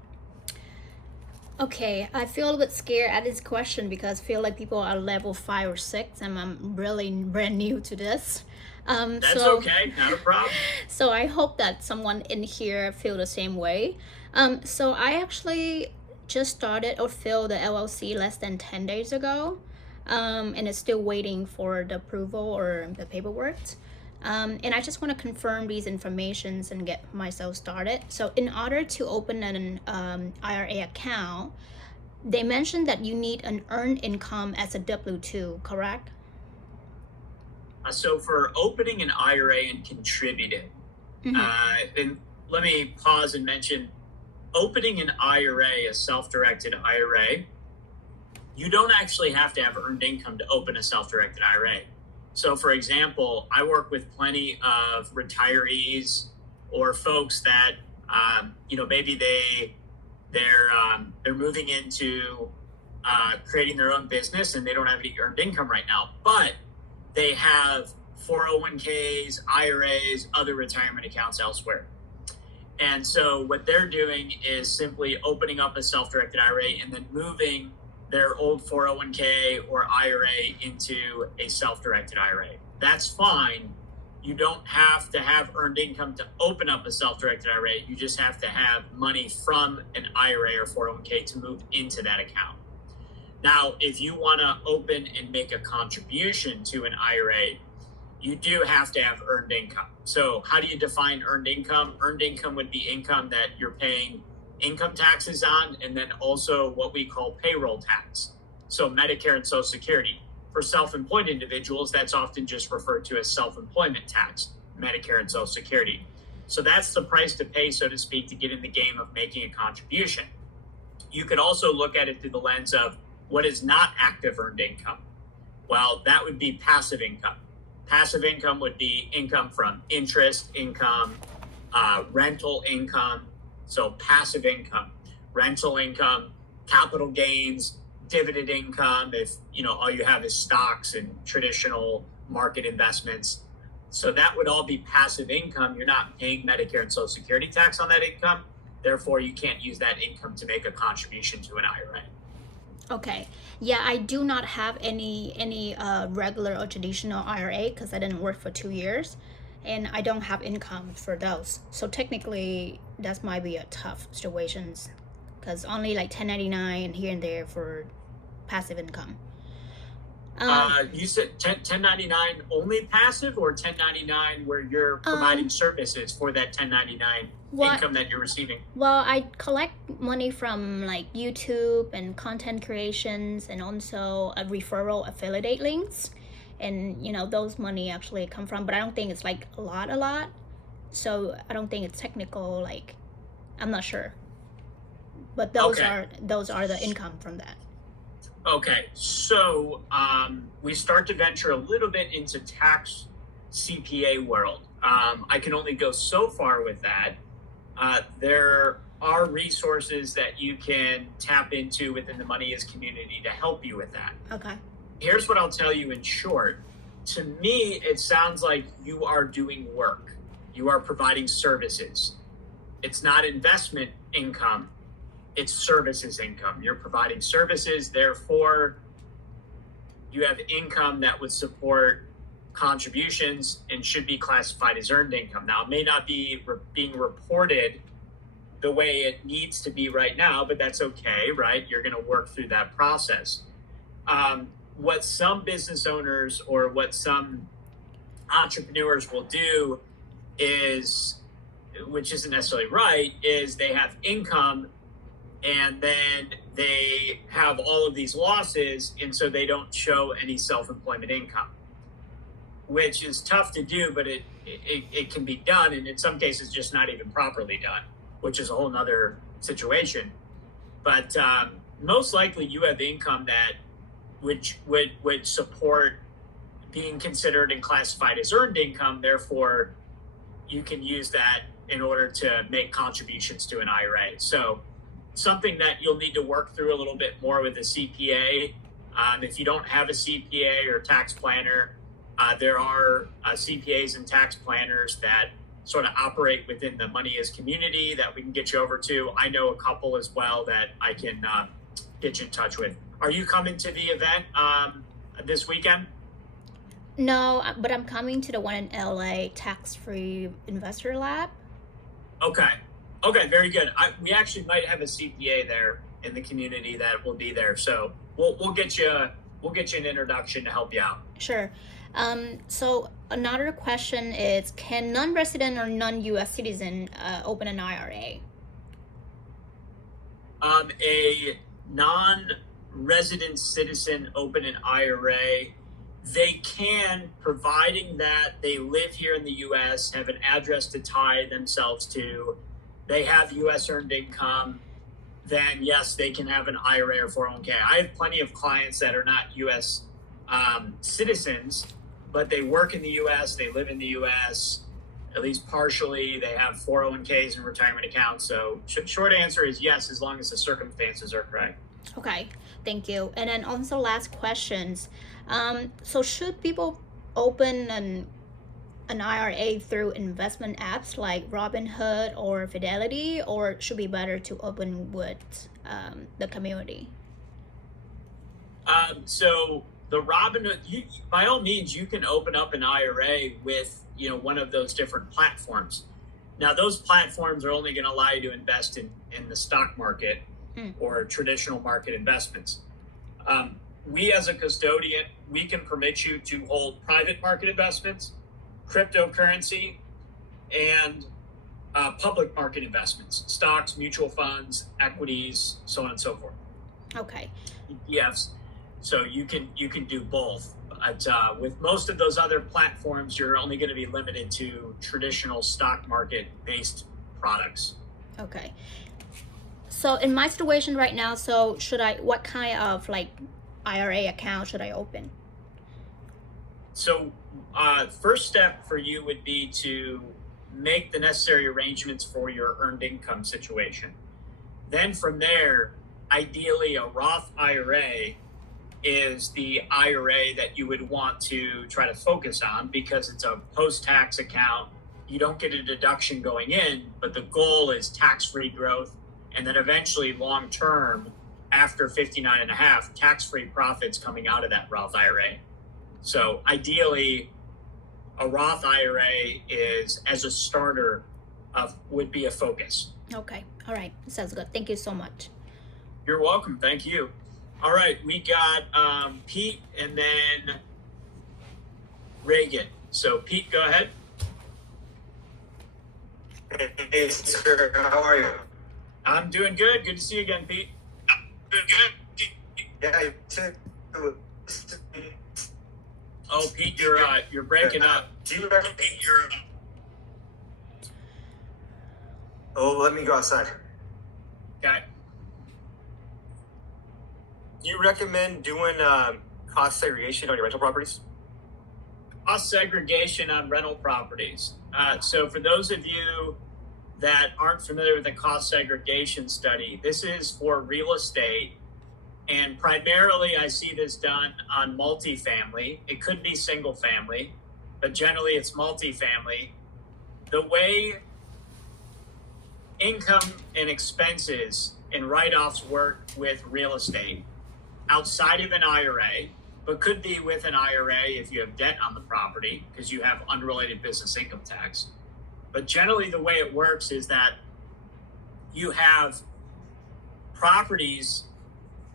Okay, I feel a bit scared at this question because I feel like people are level 5 or 6 and I'm really brand new to this. That's so, okay, not a problem. So I hope that someone in here feel the same way. So I actually just started or filled the LLC less than 10 days ago. And it's still waiting for the approval or the paperwork. And I just want to confirm these informations and get myself started. So in order to open an IRA account, they mentioned that you need an earned income as a W-2, correct? So for opening an IRA and contributing, and let me pause and mention, opening an IRA, a self-directed IRA, you don't actually have to have earned income to open a self-directed IRA. So for example, I work with plenty of retirees or folks that, maybe they're moving into creating their own business and they don't have any earned income right now, but they have 401ks, IRAs, other retirement accounts elsewhere. And so what they're doing is simply opening up a self-directed IRA and then moving their old 401k or IRA into a self-directed IRA. That's fine. You don't have to have earned income to open up a self-directed IRA. You just have to have money from an IRA or 401k to move into that account. Now, if you want to open and make a contribution to an IRA, you do have to have earned income. So how do you define earned income? Earned income would be income that you're paying income taxes on, and then also what we call payroll tax. So Medicare and Social Security. For self-employed individuals, that's often just referred to as self-employment tax, Medicare and Social Security. So that's the price to pay, so to speak, to get in the game of making a contribution. You could also look at it through the lens of what is not active earned income. Well, that would be passive income. Passive income would be income from interest income, rental income. So passive income, rental income, capital gains, dividend income, if all you have is stocks and traditional market investments. So that would all be passive income. You're not paying Medicare and Social Security tax on that income. Therefore, you can't use that income to make a contribution to an IRA. Okay. Yeah, I do not have any regular or traditional IRA because I didn't work for 2 years. And I don't have income for those. So technically, that might be a tough situation because only like 1099 here and there for passive income. You said 1099 only passive, or 1099 where you're providing services for that 1099 income that you're receiving? Well, I collect money from like YouTube and content creations and also a referral affiliate links. And those money actually come from, but I don't think it's like a lot. So I don't think it's technical, like I'm not sure. But those are the income from that. Okay, so we start to venture a little bit into tax CPA world. I can only go so far with that. There are resources that you can tap into within the Money Is community to help you with that. Okay. Here's what I'll tell you in short. To me, it sounds like you are doing work. You are providing services. It's not investment income. It's services income. You're providing services, therefore you have income that would support contributions and should be classified as earned income. Now, it may not be being reported the way it needs to be right now, but that's okay, right? You're going to work through that process. What some business owners or what some entrepreneurs will do is, which isn't necessarily right, is they have income and then they have all of these losses, and so they don't show any self-employment income, which is tough to do, but it can be done, and in some cases just not even properly done, which is a whole nother situation. But most likely you have income that which would support being considered and classified as earned income. Therefore, you can use that in order to make contributions to an IRA. So something that you'll need to work through a little bit more with a CPA. If you don't have a CPA or tax planner, there are CPAs and tax planners that sort of operate within the Money Is community that we can get you over to. I know a couple as well that I can get you in touch with. Are you coming to the event this weekend? No, but I'm coming to the one in LA, tax-free investor lab. Okay, very good. We actually might have a CPA there in the community that will be there, so we'll get you an introduction to help you out. Sure. So another question is, can non-resident or non-US citizen open an IRA? A non-resident citizen open an IRA, they can, providing that they live here in the US, have an address to tie themselves to, they have US earned income, then yes, they can have an IRA or 401k. I have plenty of clients that are not US citizens, but they work in the US, they live in the US, at least partially, they have 401ks and retirement accounts. So short answer is yes, as long as the circumstances are correct. Okay, thank you. And then also last questions. So should people open an IRA through investment apps like Robinhood or Fidelity, or should be better to open with the community? So the Robinhood, by all means, you can open up an IRA with one of those different platforms. Now, those platforms are only going to allow you to invest in the stock market or traditional market investments. We as a custodian, we can permit you to hold private market investments, cryptocurrency, and public market investments, stocks, mutual funds, equities, so on and so forth. Okay. ETFs. So you can do both. But with most of those other platforms, you're only going to be limited to traditional stock market based products. Okay. So in my situation right now, so what kind of IRA account should I open? So first step for you would be to make the necessary arrangements for your earned income situation. Then from there, ideally a Roth IRA is the IRA that you would want to try to focus on because it's a post-tax account. You don't get a deduction going in, but the goal is tax-free growth. And then eventually long-term, after 59 and a half, tax-free profits coming out of that Roth IRA. So ideally, a Roth IRA is, as a starter, would be a focus. Okay. All right. Sounds good. Thank you so much. You're welcome. Thank you. All right. We got Pete and then Reagan. So Pete, go ahead. Hey, sir. How are you? I'm doing good. Good to see you again, Pete. Good. Yeah, Oh, Pete, you're breaking up. Oh, let me go outside. Okay. Do you recommend doing cost segregation on your rental properties? Cost segregation on rental properties. So for those of you that aren't familiar with the cost segregation study, this is for real estate. And primarily I see this done on multifamily. It could be single family, but generally it's multifamily. The way income and expenses and write-offs work with real estate outside of an IRA, but could be with an IRA if you have debt on the property because you have unrelated business income tax. But generally the way it works is that you have properties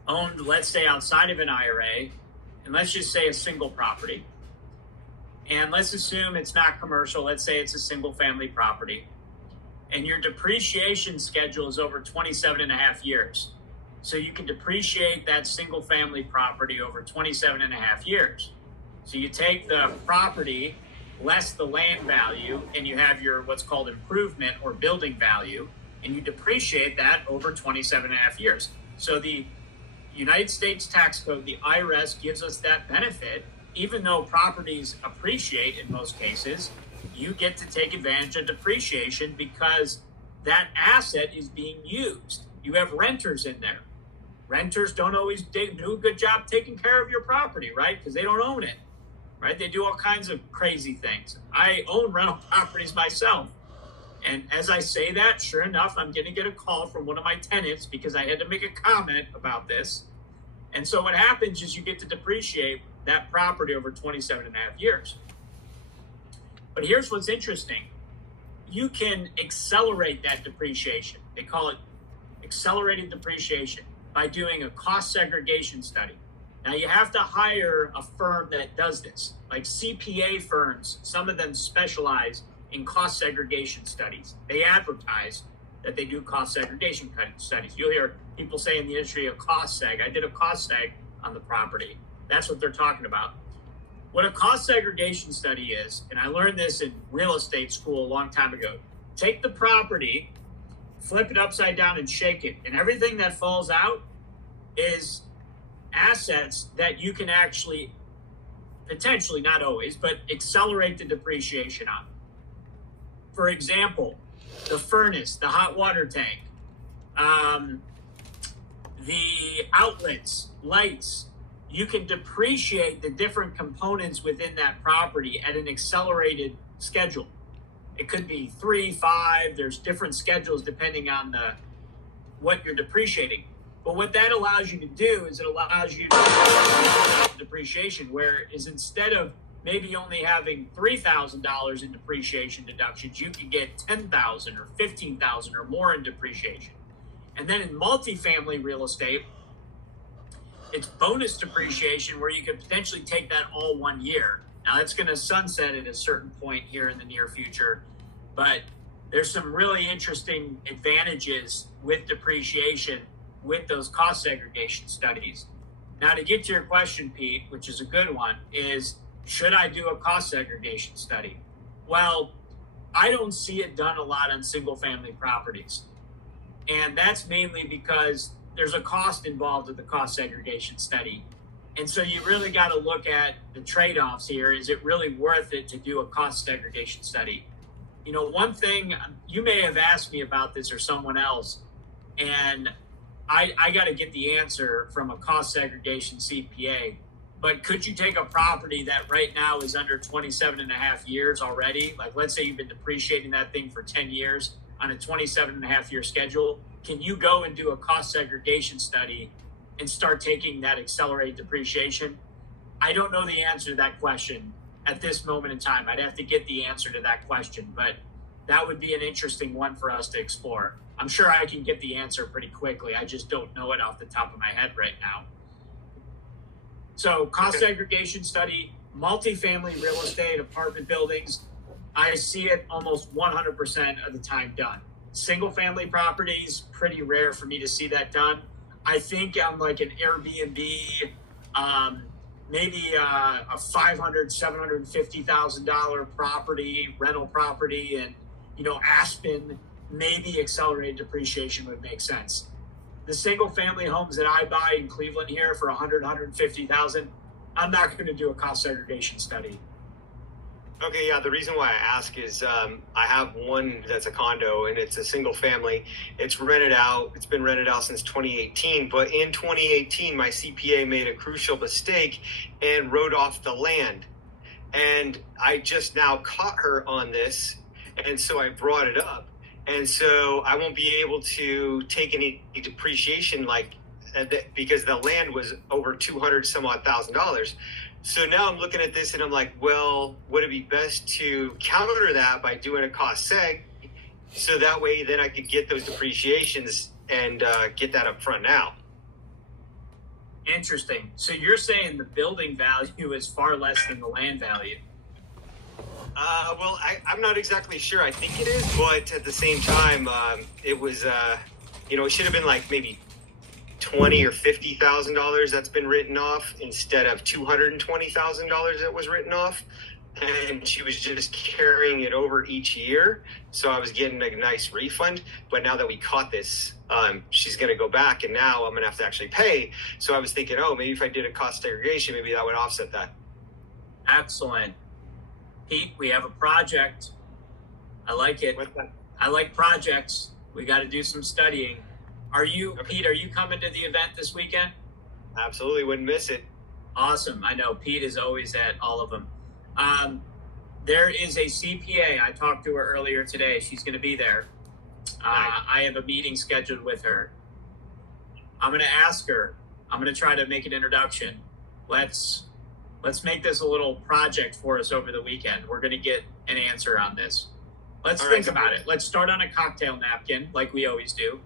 owned, let's say, outside of an IRA, and let's just say a single property. And let's assume it's not commercial. Let's say it's a single family property. And your depreciation schedule is over 27 and a half years. So you can depreciate that single family property over 27 and a half years. So you take the property less the land value, and you have your what's called improvement or building value, and you depreciate that over 27 and a half years. So the United States tax code, the IRS, gives us that benefit. Even though properties appreciate in most cases, you get to take advantage of depreciation because that asset is being used. You have renters in there. Renters don't always do a good job taking care of your property, right? Because they don't own it, right? They do all kinds of crazy things. I own rental properties myself. And as I say that, sure enough, I'm going to get a call from one of my tenants because I had to make a comment about this. And so what happens is you get to depreciate that property over 27 and a half years. But here's what's interesting. You can accelerate that depreciation. They call it accelerated depreciation by doing a cost segregation study. Now you have to hire a firm that does this, like CPA firms. Some of them specialize in cost segregation studies. They advertise that they do cost segregation studies. You'll hear people say in the industry a cost seg. I did a cost seg on the property. That's what they're talking about. What a cost segregation study is, and I learned this in real estate school a long time ago, take the property, flip it upside down and shake it, and everything that falls out is assets that you can actually, potentially, not always, but accelerate the depreciation on. For example, the furnace, the hot water tank, the outlets, lights, you can depreciate the different components within that property at an accelerated schedule. It could be 3, 5, there's different schedules depending on what you're depreciating. But what that allows you to do is it allows you to depreciation, whereas instead of maybe only having $3,000 in depreciation deductions, you can get $10,000 or $15,000 or more in depreciation. And then in multifamily real estate, it's bonus depreciation where you could potentially take that all 1 year. Now that's going to sunset at a certain point here in the near future, but there's some really interesting advantages with depreciation with those cost segregation studies. Now to get to your question, Pete, which is a good one, is should I do a cost segregation study? Well, I don't see it done a lot on single family properties. And that's mainly because there's a cost involved with the cost segregation study. And so you really got to look at the trade-offs here. Is it really worth it to do a cost segregation study? You know, one thing, you may have asked me about this or someone else, and I got to get the answer from a cost segregation CPA. But could you take a property that right now is under 27 and a half years already? Like, let's say you've been depreciating that thing for 10 years on a 27 and a half year schedule. Can you go and do a cost segregation study and start taking that accelerated depreciation? I don't know the answer to that question at this moment in time. I'd have to get the answer to that question, but that would be an interesting one for us to explore. I'm sure I can get the answer pretty quickly. I just don't know it off the top of my head right now. So cost segregation study, multifamily real estate, apartment buildings, I see it almost 100% of the time done. Single family properties, pretty rare for me to see that done. I think on like an Airbnb, maybe a $500,000, $750,000 property, rental property, and Aspen, maybe accelerated depreciation would make sense. The single family homes that I buy in Cleveland here for $100,000, $150,000, I'm not going to do a cost segregation study. Okay, yeah, the reason why I ask is I have one that's a condo and it's a single family. It's rented out. It's been rented out since 2018. But in 2018, my CPA made a crucial mistake and wrote off the land. And I just now caught her on this. And so I brought it up. And so I won't be able to take any depreciation because the land was over $200 some odd thousand. So now I'm looking at this and I'm like, well, would it be best to counter that by doing a cost seg? So that way then I could get those depreciations and get that up front now. Interesting. So you're saying the building value is far less than the land value? Well, I'm not exactly sure. I think it is, but at the same time, it was, it should have been like maybe $20,000 or $50,000 that's been written off instead of $220,000 that was written off. And she was just carrying it over each year. So I was getting a nice refund. But now that we caught this, she's going to go back and now I'm going to have to actually pay. So I was thinking, maybe if I did a cost segregation, maybe that would offset that. Excellent. Pete, we have a project. I like it. I like projects. We got to do some studying. Pete, are you coming to the event this weekend? Absolutely, wouldn't miss it. Awesome. I know Pete is always at all of them. There is a CPA. I talked to her earlier today. She's going to be there. I have a meeting scheduled with her. I'm going to ask her. I'm going to try to make an introduction. Let's make this a little project for us over the weekend. We're going to get an answer on this. Let's think about it. Let's start on a cocktail napkin like we always do.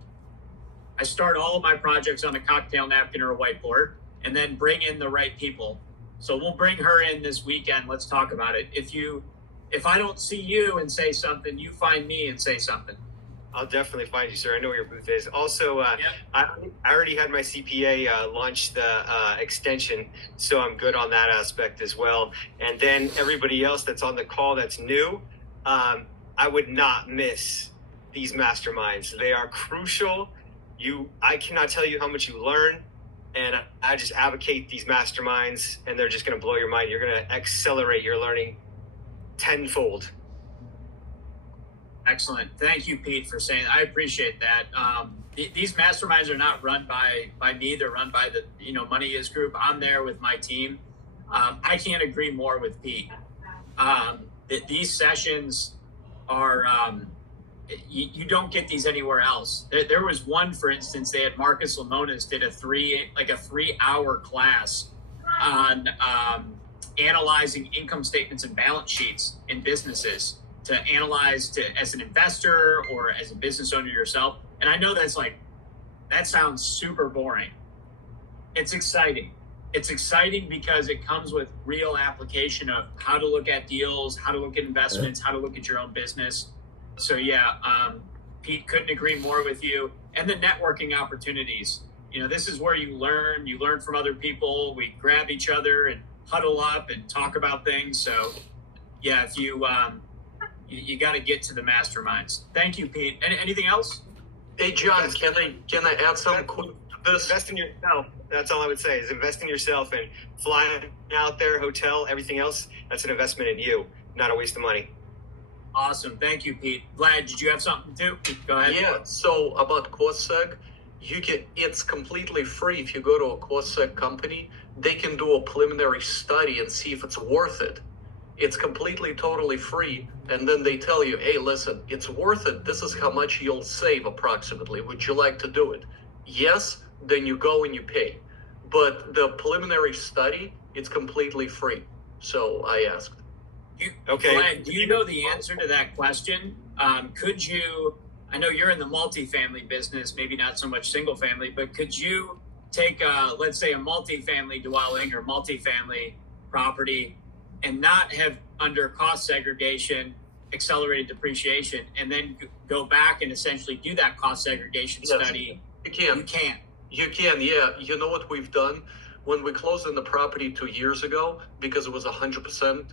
I start all of my projects on a cocktail napkin or a whiteboard, and then bring in the right people. So we'll bring her in this weekend. Let's talk about it. If I don't see you and say something, you find me and say something. I'll definitely find you, sir. I know where your booth is. Also, I already had my CPA launch the extension, so I'm good on that aspect as well. And then everybody else that's on the call that's new, I would not miss these masterminds. They are crucial. I cannot tell you how much you learn, and I just advocate these masterminds, and they're just going to blow your mind. You're going to accelerate your learning tenfold. Excellent. Thank you, Pete, for saying. I appreciate that. These masterminds are not run by me. They're run by the Money Is group. I'm there with my team. I can't agree more with Pete. These sessions are you don't get these anywhere else. There was one, for instance, they had Marcus Lemonis did a 3-hour class on analyzing income statements and balance sheets in businesses to analyze as an investor or as a business owner yourself. And I know that sounds super boring. It's exciting. It's exciting because it comes with real application of how to look at deals, how to look at investments, how to look at your own business. So Pete, couldn't agree more with you. And the networking opportunities. This is where you learn from other people. We grab each other and huddle up and talk about things. So if you got to get to the masterminds. Thank you, Pete. Anything else? Hey, John, can I add something quick to this? Invest in yourself. That's all I would say is invest in yourself, and flying out there, hotel, everything else, that's an investment in you, not a waste of money. Awesome. Thank you, Pete. Vlad, did you have something too? Go ahead. Yeah, so about CoreSeg, it's completely free. If you go to a CoreSeg company, they can do a preliminary study and see if it's worth it. It's completely, totally free. And then they tell you, hey, listen, it's worth it. This is how much you'll save approximately. Would you like to do it? Yes, then you go and you pay. But the preliminary study, it's completely free. So I asked. Okay. Vlad, do you know the answer to that question? Could you, I know you're in the multifamily business, maybe not so much single family, but could you take, let's say, a multifamily dwelling or multifamily property and not have under cost segregation, accelerated depreciation, and then go back and essentially do that cost segregation study? You can. You can, yeah. You know what we've done? When we closed on the property 2 years ago, because it was 100%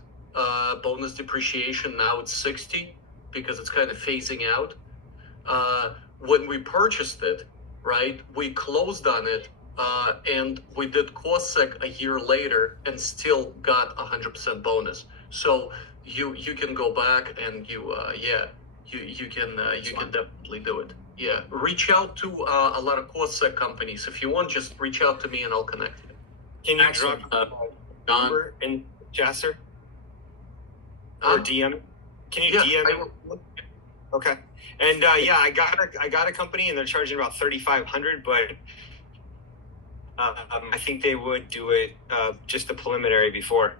bonus depreciation, now it's 60 because it's kind of phasing out. When we purchased it, right, we closed on it and we did CoreSeg a year later and still got 100% bonus. So you can go back and you can definitely do it. Yeah, reach out to a lot of CoreSeg companies. If you want, just reach out to me and I'll connect you. Can you drop Don number in Jasser? Or DM? Can you DM? Okay. And I got a company and they're charging about $3,500, but I think they would do it just the preliminary before.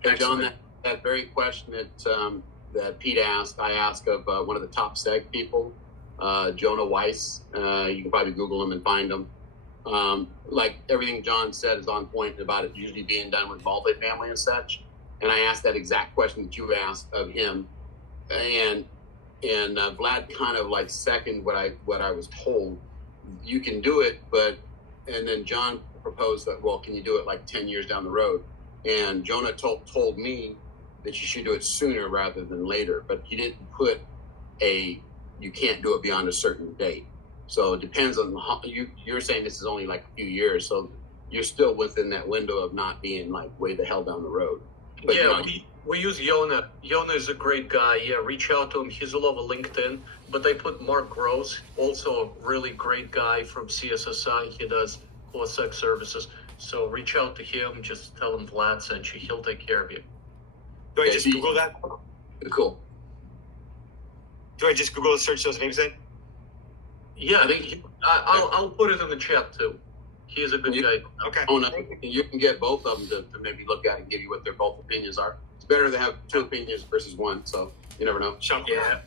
Hey, John, that very question that Pete asked, I asked of one of the top seg people, Jonah Weiss. You can probably Google him and find him. Like everything John said is on point about it usually being done with multifamily and such. And I asked that exact question that you asked of him, and Vlad kind of like second what I was told. You can do it, and then John proposed that, well, can you do it like 10 years down the road? And Jonah told me that you should do it sooner rather than later, but you didn't put you can't do it beyond a certain date. So it depends on you're saying this is only like a few years, so you're still within that window of not being like way the hell down the road. But, yeah, we use Yona. Yona is a great guy. Yeah, reach out to him. He's all over LinkedIn. But I put Mark Gross, also a really great guy from CSSI. He does CoreSeg services. So reach out to him. Just tell him Vlad sent you. He'll take care of you. Do I Yeah, just he- Google that? Cool. Do I just Google search those names then? Yeah, I think I'll put it in the chat too. He is a good guy. Okay. Oh, no, you can get both of them to maybe look at and give you what their both opinions are. It's better to have two opinions versus one, so you never know. Shop Yeah. around.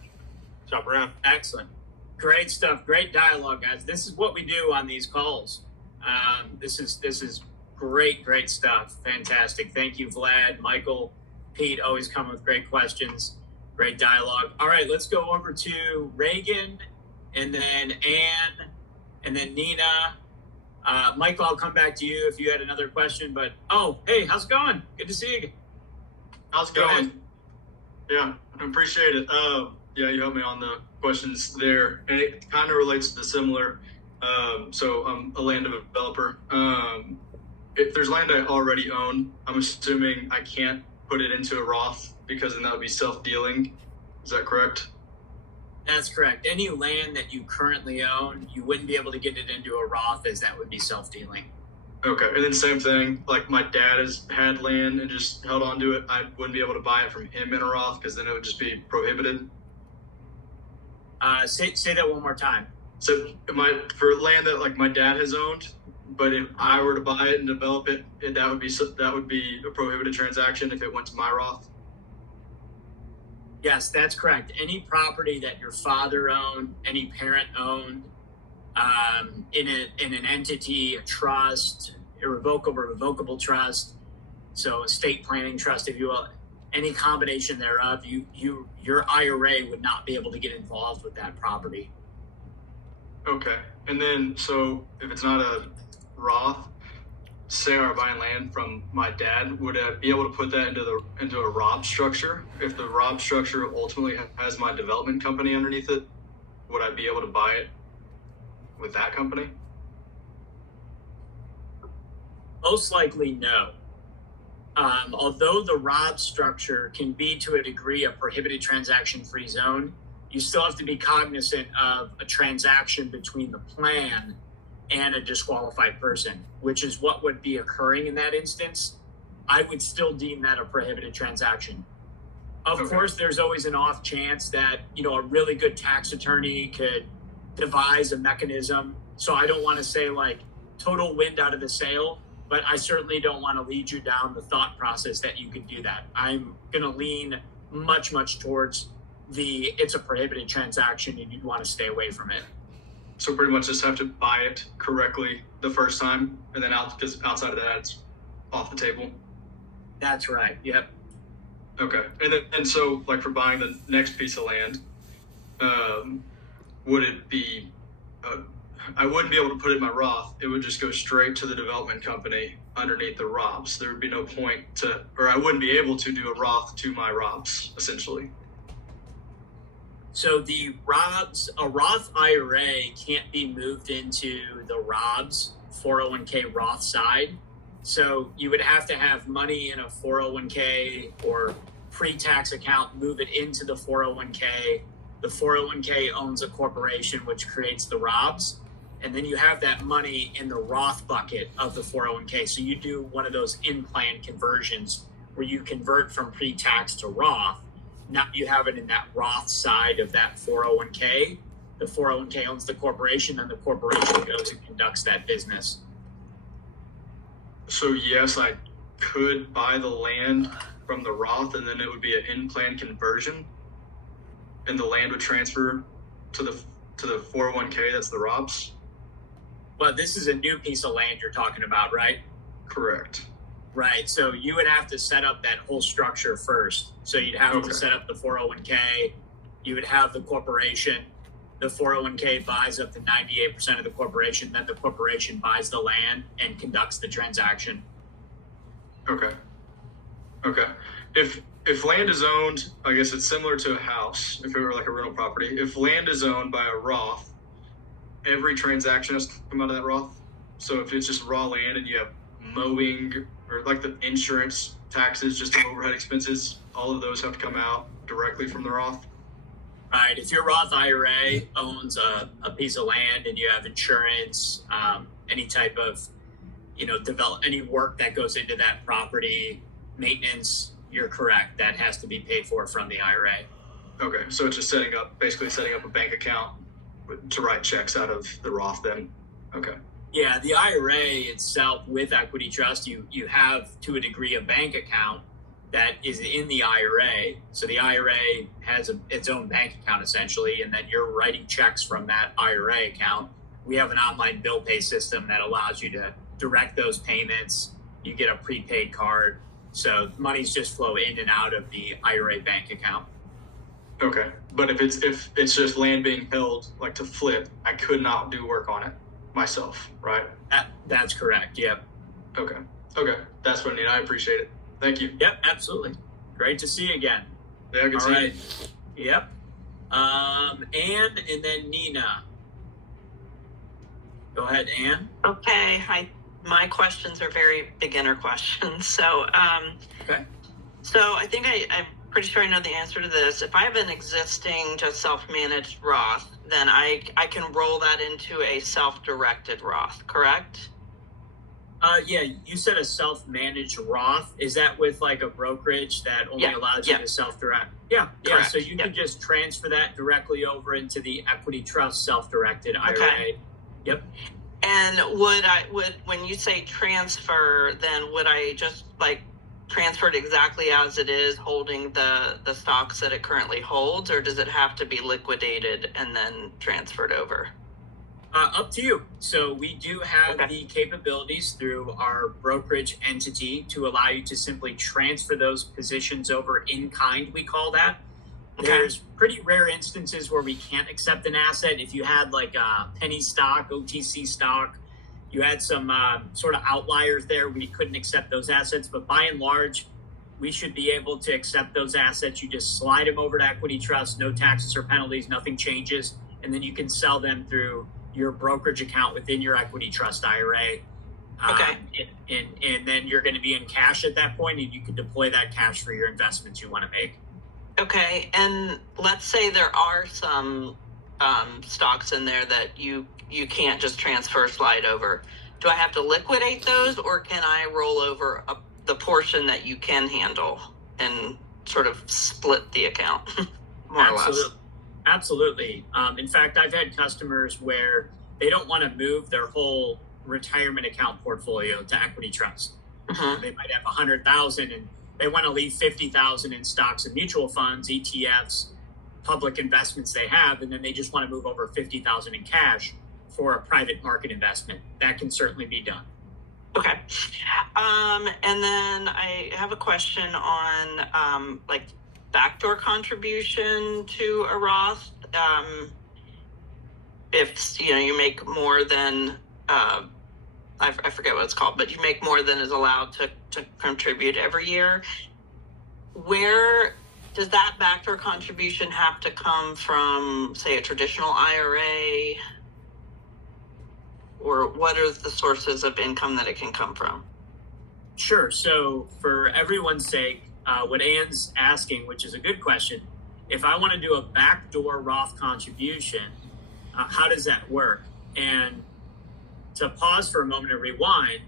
Shop around. Excellent. Great stuff. Great dialogue, guys. This is what we do on these calls. This is great stuff. Fantastic. Thank you, Vlad, Michael, Pete. Always come with great questions. Great dialogue. All right, let's go over to Reagan, and then Anne, and then Nina. Michael, I'll come back to you if you had another question. But hey, how's it going? Good to see you. How's it Go going? ahead. Yeah, I appreciate it. Yeah, you helped me on the questions there, and it kind of relates to the similar. So I'm a land developer. If there's land I already own, I'm assuming I can't put it into a Roth because then that would be self-dealing. Is that correct? That's correct. Any land that you currently own, you wouldn't be able to get it into a Roth, as that would be self-dealing. Okay, and then same thing, like my dad has had land and just held on to it. I wouldn't be able to buy it from him in a Roth because then it would just be prohibited. Say that one more time. So for land that like my dad has owned, but if I were to buy it and develop it, that would be a prohibited transaction if it went to my Roth. Yes, that's correct. Any property that your father owned, any parent owned, in an entity, a trust, irrevocable, revocable trust, so estate planning trust, if you will, any combination thereof, your IRA would not be able to get involved with that property. Okay, and then so if it's not a Roth, say I were buying land from my dad, would I be able to put that into a Roth structure? If the Roth structure ultimately has my development company underneath it, would I be able to buy it with that company? Most likely, no. Although the Roth structure can be to a degree a prohibited transaction-free zone, you still have to be cognizant of a transaction between the plan and a disqualified person, which is what would be occurring in that instance. I would still deem that a prohibited transaction. Of course, there's always an off chance that, a really good tax attorney could devise a mechanism. So I don't want to say like total wind out of the sail, but I certainly don't want to lead you down the thought process that you could do that. I'm going to lean much towards it's a prohibited transaction and you'd want to stay away from it. So pretty much just have to buy it correctly the first time, and then outside of that, it's off the table. That's right. Yep. Okay, and so like for buying the next piece of land, would it be? I wouldn't be able to put it in my Roth. It would just go straight to the development company underneath the ROPS. There would be no point or I wouldn't be able to do a Roth to my ROPS essentially. So a Roth IRA can't be moved into the ROBS 401k Roth side. So you would have to have money in a 401k or pre-tax account, move it into the 401k. The 401k owns a corporation, which creates the ROBS. And then you have that money in the Roth bucket of the 401k. So you do one of those in-plan conversions where you convert from pre-tax to Roth. Now you have it in that Roth side of that 401k. The 401k owns the corporation, and the corporation goes and conducts that business. So yes, I could buy the land from the Roth, and then it would be an in-plan conversion, and the land would transfer to the 401k. That's the ROPS. But this is a new piece of land you're talking about, right? Correct. Right. So you would have to set up that whole structure first. So you'd have to set up the 401k. You would have the corporation. The 401k buys up to 98% of the corporation. Then the corporation buys the land and conducts the transaction. Okay. If land is owned, I guess it's similar to a house. If it were like a rental property, if land is owned by a Roth, every transaction has to come out of that Roth. So if it's just raw land and you have mowing or like the insurance, taxes, just the overhead expenses, all of those have to come out directly from the Roth. Right. If your Roth IRA owns a piece of land and you have insurance, any type of, any work that goes into that property, maintenance, you're correct. That has to be paid for from the IRA. Okay, so it's just basically setting up a bank account to write checks out of the Roth then. Okay. Yeah, the IRA itself with Equity Trust, you have to a degree a bank account that is in the IRA. So the IRA has its own bank account essentially, and then you're writing checks from that IRA account. We have an online bill pay system that allows you to direct those payments. You get a prepaid card. So monies just flow in and out of the IRA bank account. Okay, but if it's just land being held like to flip, I could not do work on it myself, right? That's correct. Yep. Okay, that's what I need. I appreciate it. Thank you. Yep, absolutely. Great to see you again. Yeah, good to see you. Yep. Anne and then Nina. Go ahead, Anne. Okay, my questions are very beginner questions. So, Okay. So I think I'm pretty sure I know the answer to this. If I have an existing just self-managed Roth, then I can roll that into a self-directed Roth, correct? Yeah, you said a self-managed Roth. Is that with like a brokerage that only allows you to self-direct? Yeah. Correct. So you can just transfer that directly over into the Equity Trust self-directed IRA. Yep. And when you say transfer, then would I just like transfer it exactly as it is, holding the stocks that it currently holds, or does it have to be liquidated and then transferred over? Up to you. So we do have the capabilities through our brokerage entity to allow you to simply transfer those positions over in kind, we call that. Okay. There's pretty rare instances where we can't accept an asset. If you had like a penny stock, OTC stock, you had some sort of outliers there, we couldn't accept those assets. But by and large, we should be able to accept those assets. You just slide them over to Equity Trust, no taxes or penalties, nothing changes. And then you can sell them through your brokerage account within your Equity Trust IRA. And then you're going to be in cash at that point, and you can deploy that cash for your investments you want to make. Okay, and let's say there are some stocks in there that you can't just transfer, slide over. Do I have to liquidate those, or can I roll over the portion that you can handle and sort of split the account, more or less? Absolutely. In fact, I've had customers where they don't want to move their whole retirement account portfolio to Equity Trust. Mm-hmm. They might have 100,000 and they want to leave 50,000 in stocks and mutual funds, ETFs, public investments they have, and then they just want to move over 50,000 in cash for a private market investment. That can certainly be done. Okay. And then I have a question on like backdoor contribution to a Roth. If you make more than I forget what it's called, but you make more than is allowed to contribute every year, where does that backdoor contribution have to come from, say, a traditional IRA? Or what are the sources of income that it can come from? Sure. So for everyone's sake, what Anne's asking, which is a good question, if I want to do a backdoor Roth contribution, how does that work? And to pause for a moment and rewind,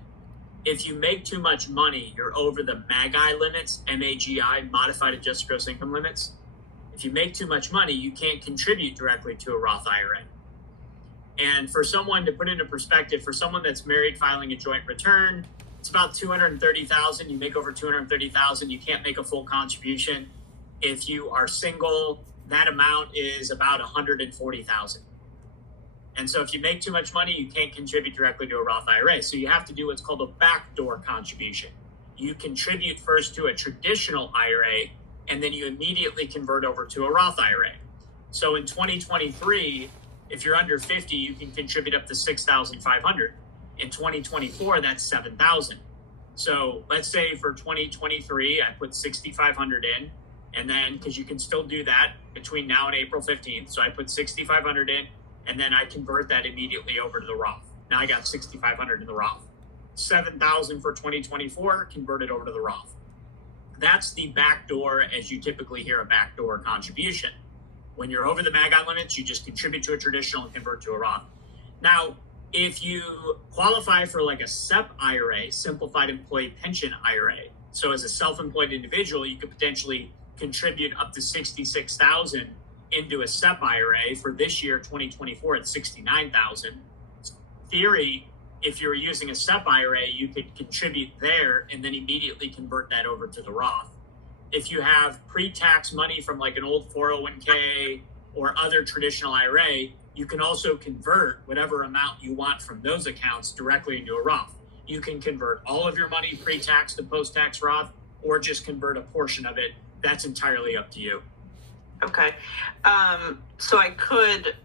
if you make too much money, you're over the MAGI limits, MAGI, modified adjusted gross income limits. If you make too much money, you can't contribute directly to a Roth IRA. And for someone, to put into perspective, for someone that's married filing a joint return, it's about $230,000. You make over $230,000, you can't make a full contribution. If you are single, that amount is about $140,000. And so if you make too much money, you can't contribute directly to a Roth IRA. So you have to do what's called a backdoor contribution. You contribute first to a traditional IRA, and then you immediately convert over to a Roth IRA. So in 2023, if you're under 50, you can contribute up to $6,500. In 2024, that's $7,000. So let's say for 2023, I put $6,500 in, and then because you can still do that between now and April 15th, so I put $6,500 in, and then I convert that immediately over to the Roth. Now I got $6,500 in the Roth. $7,000 for 2024 converted over to the Roth. That's the backdoor, as you typically hear a backdoor contribution. When you're over the MAGI limits, you just contribute to a traditional and convert to a Roth. Now, if you qualify for like a SEP IRA, Simplified Employee Pension IRA, So as a self-employed individual, you could potentially contribute up to $66,000 into a SEP IRA. For this year, 2024, it's $69,000. Theory, if you're using a SEP IRA, you could contribute there and then immediately convert that over to the Roth. If you have pre-tax money from like an old 401k or other traditional IRA, you can also convert whatever amount you want from those accounts directly into a Roth. You can convert all of your money pre-tax to post-tax Roth, or just convert a portion of it. That's entirely up to you. Okay. So I could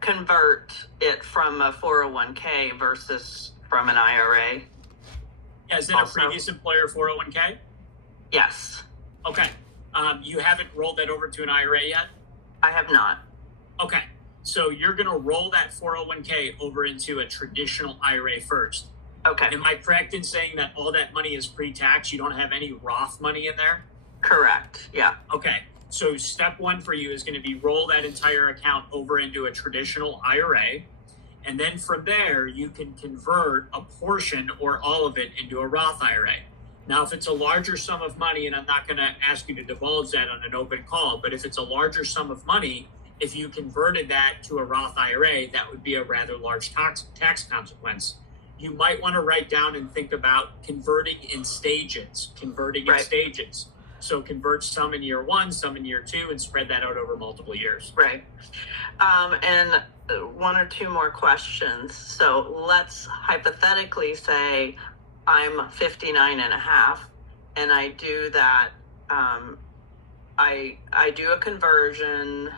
convert it from a 401k versus from an IRA. Yeah, is it Also- a previous employer 401k? Yes, Okay. You haven't rolled that over to an IRA yet? I have not. Okay. So you're going to roll that 401k over into a traditional IRA first. Okay, Am I correct in saying that all that money is pre-tax? You don't have any Roth money in there? correct. Yeah. Okay. So step one for you is going to be roll that entire account over into a traditional IRA. And then from there, you can convert a portion or all of it into a Roth IRA. Now, if it's a larger sum of money, and I'm not going to ask you to divulge that on an open call, but if it's a larger sum of money, if you converted that to a Roth IRA, that would be a rather large tax consequence. You might want to write down and think about converting in stages, Right. So convert some in year one, some in year two, and spread that out over multiple years. Right. And one or two more questions. So let's hypothetically say I'm 59 and a half and I do that. I do a conversion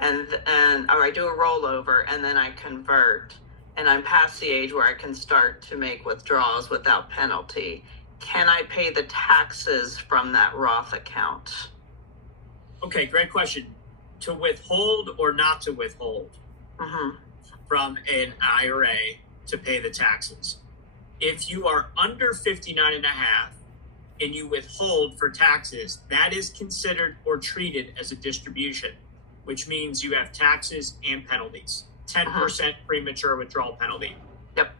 or I do a rollover and then I convert and I'm past the age where I can start to make withdrawals without penalty. Can I pay the taxes from that Roth account? Okay, great question. To withhold or not to withhold Mm-hmm. from an IRA to pay the taxes. If you are under 59 and a half and you withhold for taxes, that is considered or treated as a distribution, which means you have taxes and penalties. 10% premature withdrawal penalty. Yep.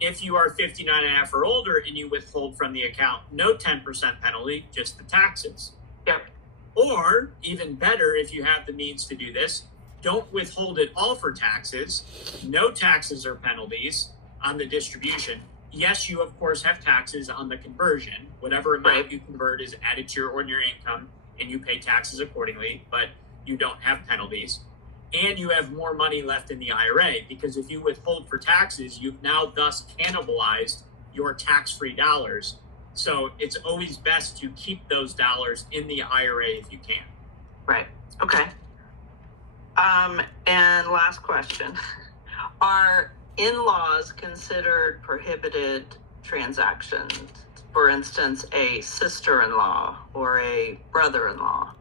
If you are 59 and a half or older and you withhold from the account, no 10% penalty, just the taxes. Yep. Or even better, if you have the means to do this, don't withhold it all for taxes. No taxes or penalties on the distribution. Yes, you of course have taxes on the conversion. Whatever amount Right. you convert is added to your ordinary income and you pay taxes accordingly, but you don't have penalties. And you have more money left in the IRA, because if you withhold for taxes, you've now thus cannibalized your tax-free dollars. So it's always best to keep those dollars in the IRA if you can. Right. Okay. And last question. Are in-laws considered prohibited transactions? For instance, a sister-in-law or a brother-in-law?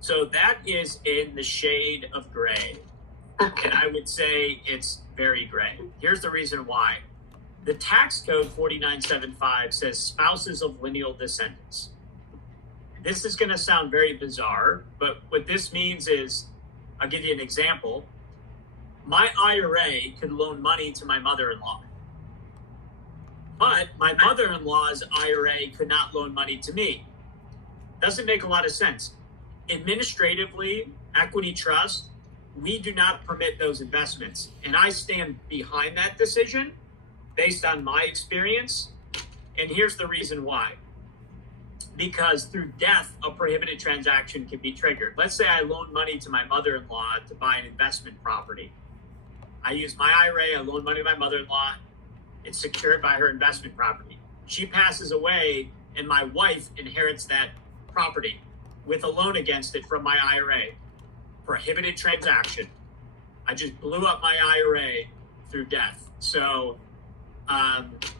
So that is in the shade of gray. Okay. And I would say it's very gray. Here's the reason why. The tax code 4975 says spouses of lineal descendants. This is going to sound very bizarre, but what this means is, I'll give you an example. My IRA could loan money to my mother-in-law, but my mother-in-law's IRA could not loan money to me. Doesn't make a lot of sense. Administratively, equity trust, we do not permit those investments. And I stand behind that decision based on my experience. And here's the reason why. Because through death, a prohibited transaction can be triggered. Let's say I loan money to my mother-in-law to buy an investment property. I use my IRA, I loan money to my mother-in-law. It's secured by her investment property. She passes away and my wife inherits that property with a loan against it from my IRA. Prohibited transaction. I just blew up my IRA through death. So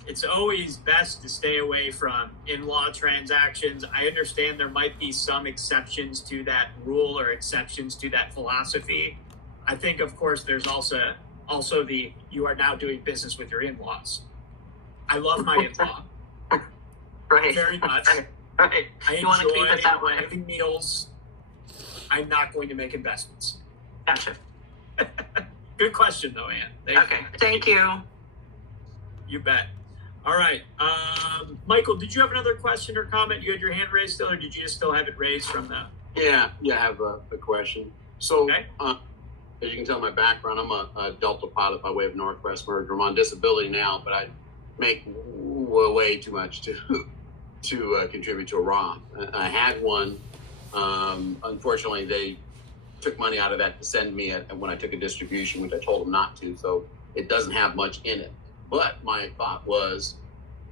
it's always best to stay away from in-law transactions. I understand there might be some exceptions to that rule or exceptions to that philosophy. I think, of course, there's also the you are now doing business with your in-laws. I love my in-law Right. very much. Right. I You want to keep enjoy it that way. having meals. I'm not going to make investments. Gotcha. Good question, though, Ann. Okay. Thank you. You bet. All right. Michael, did you have another question or comment? You had your hand raised still, or did you just still have it raised from the? Yeah, I have a question. So, Okay. as you can tell my background, I'm a Delta pilot by way of Northwest Merger. I'm on disability now, but I make way too much to contribute to a Roth. I had one. Unfortunately, they took money out of that to send me when I took a distribution, which I told them not to. So it doesn't have much in it. But my thought was,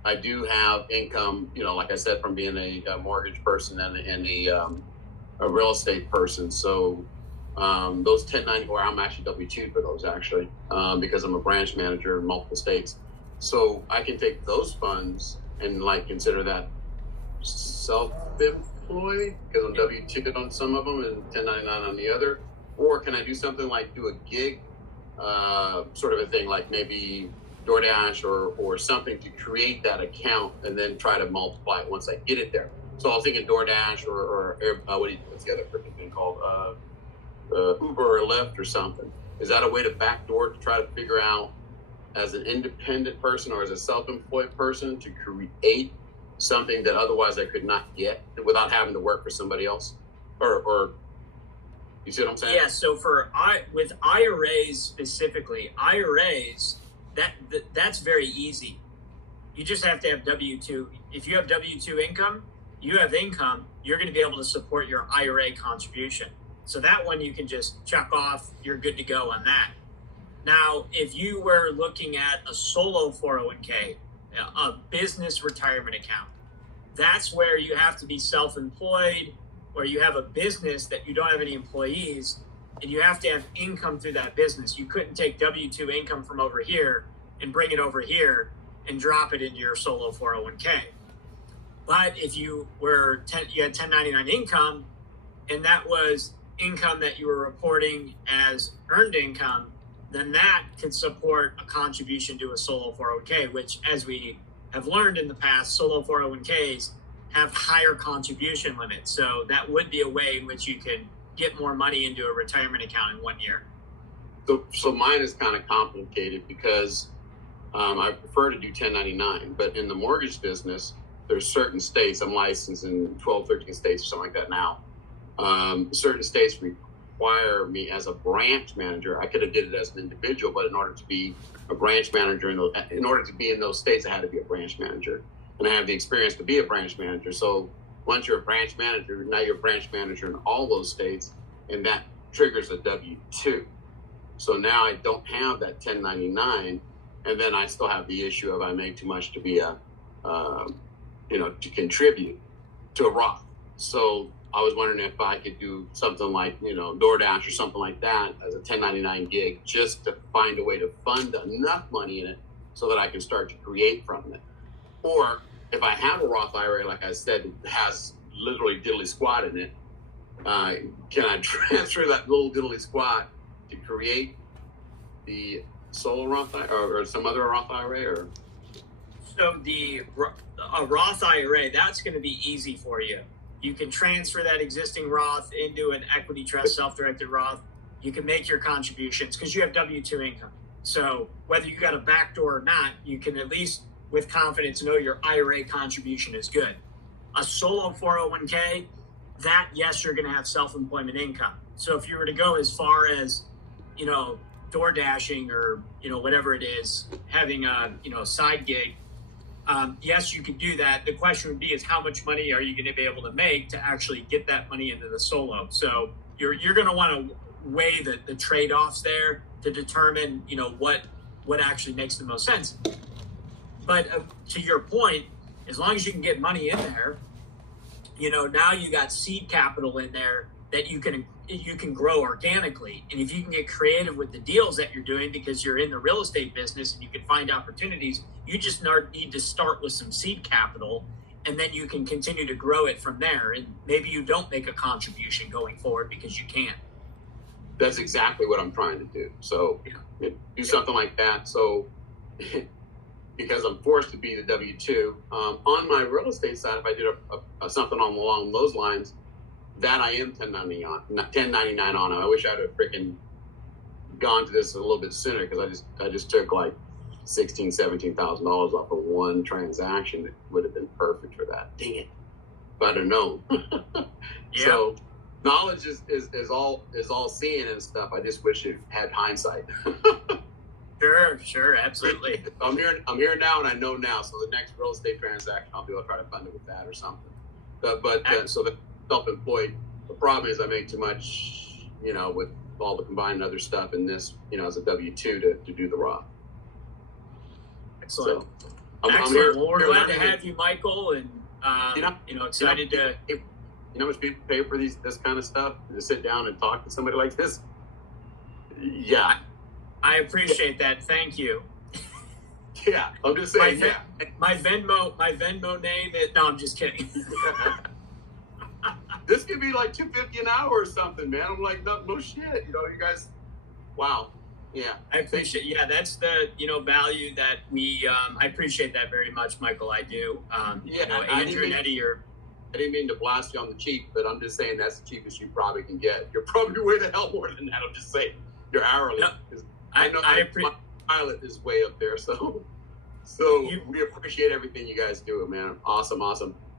I do have income, like I said, from being a mortgage person and a real estate person. So those 1094, I'm actually W-2 for those actually, because I'm a branch manager in multiple states. So I can take those funds and consider that self-employed because I'm W-2 on some of them and 1099 on the other. Or can I do something like do a gig sort of a thing, like maybe DoorDash or something to create that account and then try to multiply it once I get it there. So I was thinking DoorDash or what's the other freaking thing called? Uber or Lyft or something. Is that a way to backdoor to try to figure out as an independent person or as a self-employed person to create something that otherwise I could not get without having to work for somebody else? Or you see what I'm saying? Yeah. So with IRAs specifically, that's very easy. You just have to have W-2. If you have W-2 income, you have income, you're going to be able to support your IRA contribution. So that one you can just check off, you're good to go on that. Now, if you were looking at a solo 401k, a business retirement account, that's where you have to be self-employed or you have a business that you don't have any employees and you have to have income through that business. You couldn't take W-2 income from over here and bring it over here and drop it into your solo 401k. But if you you had 1099 income and that was income that you were reporting as earned income, then that could support a contribution to a solo 401k, which, as we have learned in the past, solo 401ks have higher contribution limits. So that would be a way in which you can get more money into a retirement account in 1 year. So mine is kind of complicated because I prefer to do 1099, but in the mortgage business, there's certain states, I'm licensed in 12, 13 states or something like that now. Certain states require me as a branch manager. I could have did it as an individual, but in order to be a branch manager, in order to be in those states, I had to be a branch manager. And I have the experience to be a branch manager. So once you're a branch manager, now you're a branch manager in all those states, and that triggers a W-2. So now I don't have that 1099, and then I still have the issue of I make too much to be to contribute to a Roth. So I was wondering if I could do something like, DoorDash or something like that as a 1099 gig, just to find a way to fund enough money in it so that I can start to create from it. Or if I have a Roth IRA, like I said, it has literally diddly squat in it, can I transfer that little diddly squat to create the solo Roth or some other Roth IRA? Or so a Roth IRA, that's going to be easy for you. You can transfer that existing Roth into an equity trust, self-directed Roth. You can make your contributions because you have W-2 income. So whether you got a backdoor or not, you can at least with confidence know your IRA contribution is good. A solo 401k, that, yes, you're going to have self-employment income. So if you were to go as far as, door dashing or, whatever it is, having a side gig, yes, you could do that. The question would be is how much money are you going to be able to make to actually get that money into the solo? So you're going to want to weigh the trade-offs there to determine, what actually makes the most sense. But to your point, as long as you can get money in there, now you got seed capital in there that you can grow organically. And if you can get creative with the deals that you're doing because you're in the real estate business and you can find opportunities, you just need to start with some seed capital and then you can continue to grow it from there. And maybe you don't make a contribution going forward because you can't. That's exactly what I'm trying to do. So do something like that. So because I'm forced to be the W-2 on my real estate side, if I did something along those lines, that I am 1099 on. I wish I'd have freaking gone to this a little bit sooner because I just took like $17,000 off of one transaction. It would have been perfect for that. Dang it. If I'd have known. Yeah. So knowledge is all seeing and stuff. I just wish it had hindsight. Sure, absolutely. I'm here now, and I know now. So the next real estate transaction, I'll be able to try to fund it with that or something. So the self-employed, the problem is I make too much, with all the combined other stuff in this, as a W-2 to do the Roth. Excellent. So I'm Excellent. here. Well, we're here glad to learning. have you, Michael, and excited to. You know how much people pay for this kind of stuff to sit down and talk to somebody like this? Yeah. I appreciate that. Thank you. Yeah, I'm just saying. My Venmo name is. No, I'm just kidding. This could be like $250 an hour or something, man. I'm like, no shit. You guys. Wow. Yeah. I appreciate. Yeah, that's the value that we. I appreciate that very much, Michael. I do. Andrew and Eddie are. I didn't mean to blast you on the cheap, but I'm just saying that's the cheapest you probably can get. You're probably way the hell more than that. I'm just saying. You're hourly. No, I know my pilot is way up there, so we appreciate everything you guys do, man. Awesome.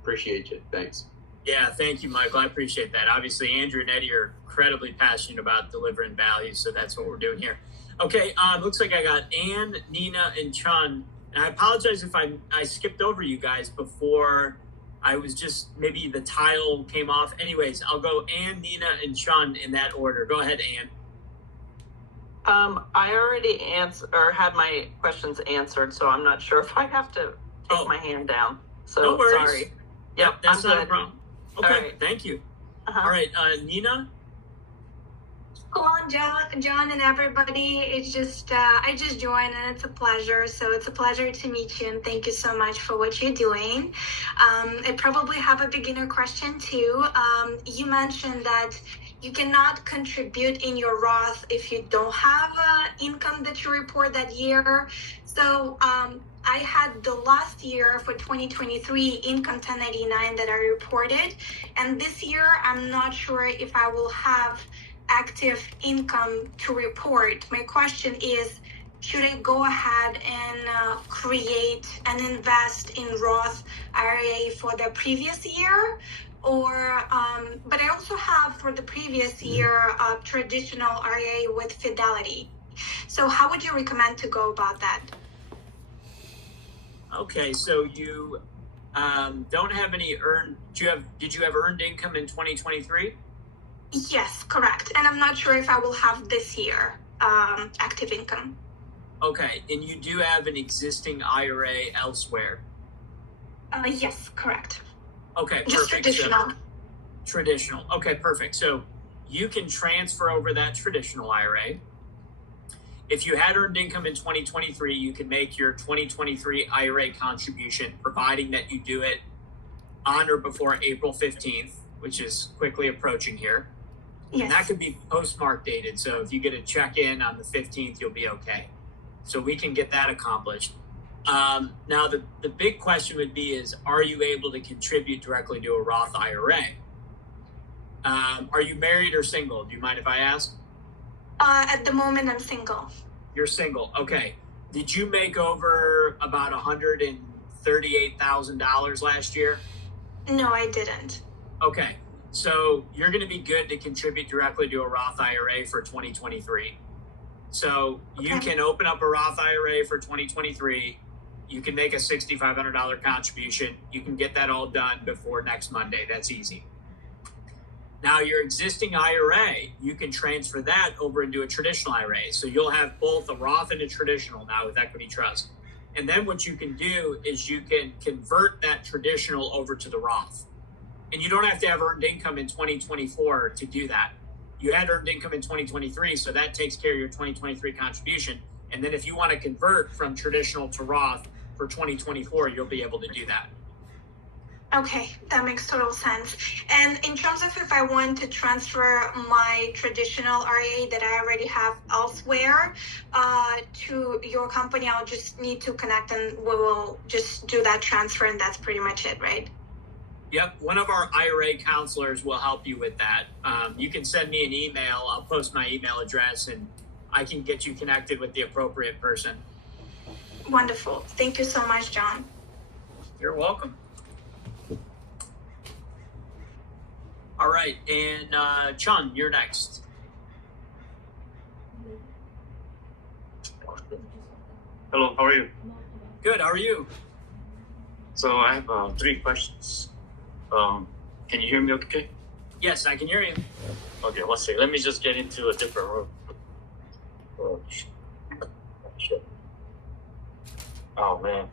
Appreciate you. Thanks. Yeah, thank you, Michael. I appreciate that. Obviously, Andrew and Eddie are incredibly passionate about delivering value, so that's what we're doing here. Okay, looks like I got Ann, Nina, and Chun. And I apologize if I skipped over you guys before. I was just, maybe the tile came off. Anyways, I'll go Ann, Nina, and Chun in that order. Go ahead, Ann. I already had my questions answered, so I'm not sure if I have to take my hand down. So No worries. sorry. Yep, That's I'm not a good. problem. Okay, All right. thank you. Uh-huh. All right, Nina. Go on, John, and everybody. It's just I just joined, and it's a pleasure. So it's a pleasure to meet you, and thank you so much for what you're doing. I probably have a beginner question too. You mentioned that you cannot contribute in your Roth if you don't have income that you report that year. So I had the last year for 2023 income 1099 that I reported, and this year I'm not sure if I will have active income to report. My question is, should I go ahead and create and invest in Roth IRA for the previous year? Or, but I also have for the previous year a traditional RIA with Fidelity. So how would you recommend to go about that? Okay, so you don't have any did you have earned income in 2023? Yes, correct. And I'm not sure if I will have this year active income. Okay, and you do have an existing IRA elsewhere? Yes, correct. Okay, Just perfect. traditional. Traditional. Okay, perfect. So you can transfer over that traditional IRA. If you had earned income in 2023, you can make your 2023 IRA contribution, providing that you do it on or before April 15th, which is quickly approaching here. Yes. And that could be postmark dated. So if you get a check in on the 15th, you'll be okay. So we can get that accomplished. Now, the big question would be is, are you able to contribute directly to a Roth IRA? Are you married or single? Do you mind if I ask? At the moment, I'm single. You're single. Okay. Did you make over about $138,000 last year? No, I didn't. Okay. So you're going to be good to contribute directly to a Roth IRA for 2023. So you can open up a Roth IRA for 2023. You can make a $6,500 contribution. You can get that all done before next Monday. That's easy. Now, your existing IRA, you can transfer that over into a traditional IRA. So you'll have both a Roth and a traditional now with Equity Trust. And then what you can do is you can convert that traditional over to the Roth. And you don't have to have earned income in 2024 to do that. You had earned income in 2023, so that takes care of your 2023 contribution. And then if you want to convert from traditional to Roth for 2024, you'll be able to do that. Okay, that makes total sense. And in terms of if I want to transfer my traditional RIA that I already have elsewhere to your company, I'll just need to connect and we will just do that transfer, and that's pretty much it, right? Yep, one of our IRA counselors will help you with that. You can send me an email. I'll post my email address and I can get you connected with the appropriate person. Wonderful. Thank you so much, John. You're welcome. All right, and Chun, you're next. Hello, how are you? Good, how are you? So I have 3 questions. Can you hear me okay? Yes, I can hear you. Okay, one second. Let me just get into a different room. Oh, shit. Oh man.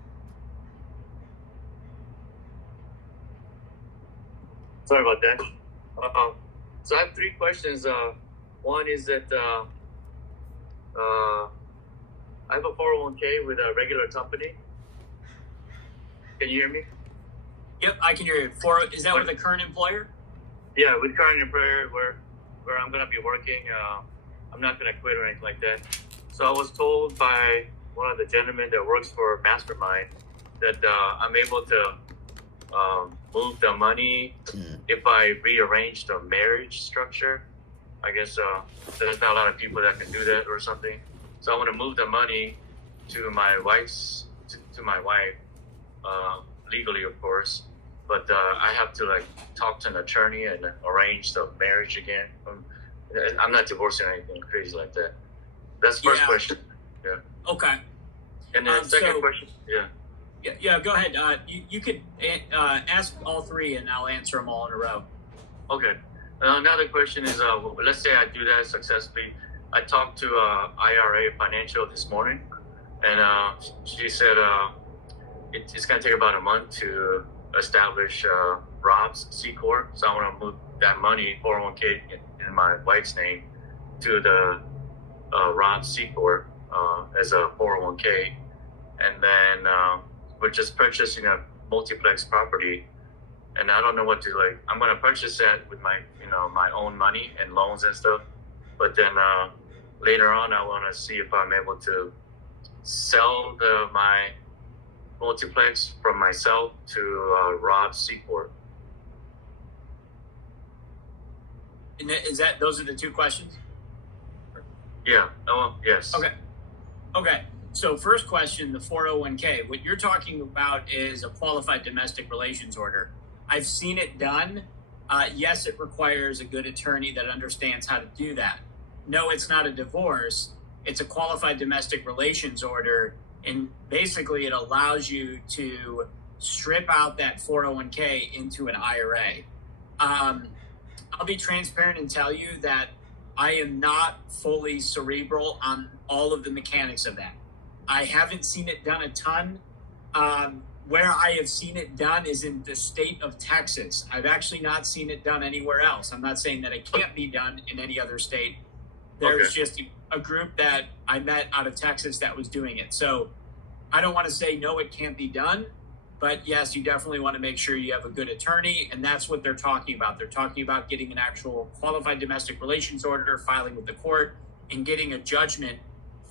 Sorry about that. So I have 3 questions. One is that I have a 401k with a regular company. Can you hear me? Yep, I can hear you. Is that with a current employer? Yeah, with current employer where I'm gonna be working. I'm not gonna quit or anything like that. So I was told by one of the gentlemen that works for Mastermind that I'm able to move the money if I rearrange the marriage structure. I guess there's not a lot of people that can do that or something. So I want to move the money to my wife's to my wife legally, of course. But I have to like talk to an attorney and arrange the marriage again. I'm not divorcing or anything crazy like that. That's the first question. Yeah. Okay. And then second question. Yeah. Yeah, go ahead. You could ask all 3 and I'll answer them all in a row. Okay. Another question is, let's say I do that successfully. I talked to IRA Financial this morning, and she said it's going to take about a month to establish Rob's C Corp. So I want to move that money, 401k, in my wife's name to the Rob's C Corp as a 401k. And then we're just purchasing a multiplex property. And I don't know what to like. I'm going to purchase that with my, my own money and loans and stuff. But then later on, I want to see if I'm able to sell my multiplex from myself to Rob's C Corp. And those are the 2 questions? Yeah. Oh, yes. Okay. So first question, the 401k. What you're talking about is a qualified domestic relations order. I've seen it done. Yes, it requires a good attorney that understands how to do that. No, it's not a divorce. It's a qualified domestic relations order. And basically it allows you to strip out that 401k into an IRA. I'll be transparent and tell you that I am not fully cerebral on all of the mechanics of that. I haven't seen it done a ton. Where I have seen it done is in the state of Texas. I've actually not seen it done anywhere else. I'm not saying that it can't be done in any other state. There's just a group that I met out of Texas that was doing it. So I don't want to say no, it can't be done. But yes, you definitely want to make sure you have a good attorney. And that's what they're talking about. They're talking about getting an actual qualified domestic relations order, filing with the court, and getting a judgment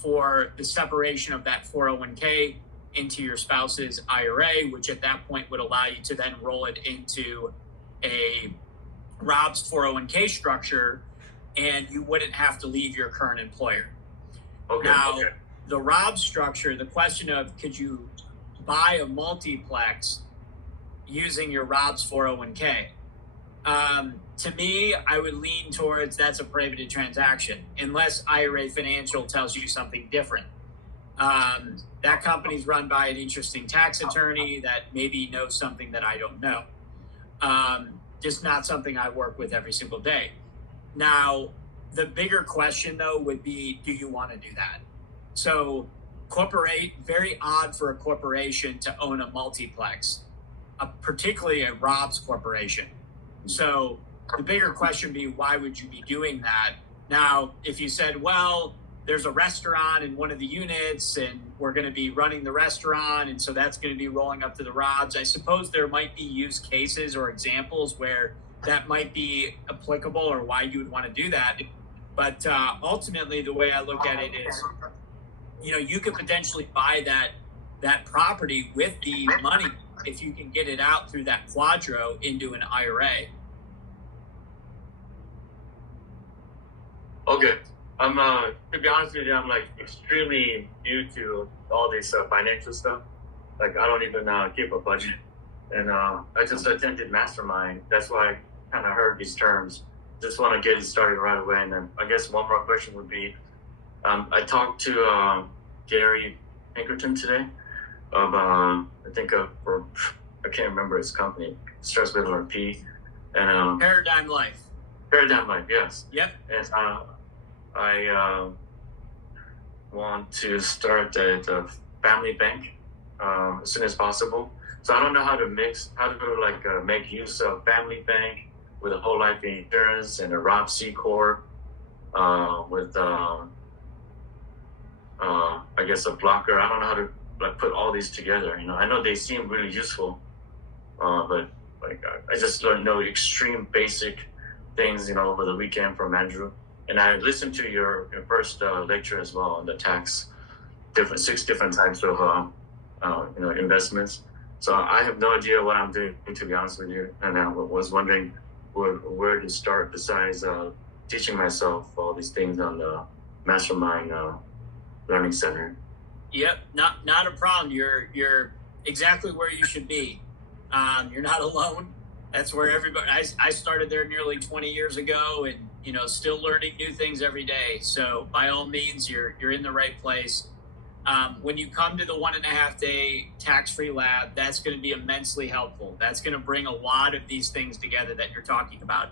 for the separation of that 401k into your spouse's IRA, which at that point would allow you to then roll it into a Rob's 401k structure, and you wouldn't have to leave your current employer. The Rob structure, the question of could you buy a multiplex using your Rob's 401k? To me, I would lean towards that's a prohibited transaction unless IRA Financial tells you something different. That company's run by an interesting tax attorney that maybe knows something that I don't know. Just not something I work with every single day. Now, the bigger question though would be, do you want to do that? So very odd for a corporation to own a multiplex, particularly a Rob's corporation. So the bigger question would be, why would you be doing that? Now, if you said, well, there's a restaurant in one of the units and we're going to be running the restaurant, and so that's going to be rolling up to the Robs, I suppose there might be use cases or examples where that might be applicable or why you would want to do that. But ultimately, the way I look at it is, you could potentially buy that property with the money if you can get it out through that Quadro into an IRA. Okay. I'm to be honest with you, I'm like extremely new to all this financial stuff. Like I don't even keep a budget, and I just attended Mastermind. That's why I kind of heard these terms. Just want to get it started right away. And then I guess one more question would be, I talked to Gary Pinkerton today of I think for I can't remember his company. It starts with a P, and Paradigm Life. Paradigm Life, yes. Yep. And I want to start the family bank as soon as possible. So I don't know how to make use of family bank with a whole life insurance and a Roth C Corp with I guess a blocker. I don't know how to like put all these together. You know, I know they seem really useful, but like I just don't know extreme basic things. You know, over the weekend from Andrew. And I listened to your first lecture as well on the six different types of investments. So I have no idea what I'm doing, to be honest with you. And I was wondering where to start besides teaching myself all these things on the Mastermind Learning Center. Yep, not a problem. You're exactly where you should be. You're not alone. That's where everybody. I started there nearly 20 years ago, and still learning new things every day. So by all means, you're in the right place. When you come to the 1.5 day tax-free lab, that's going to be immensely helpful. That's going to bring a lot of these things together that you're talking about.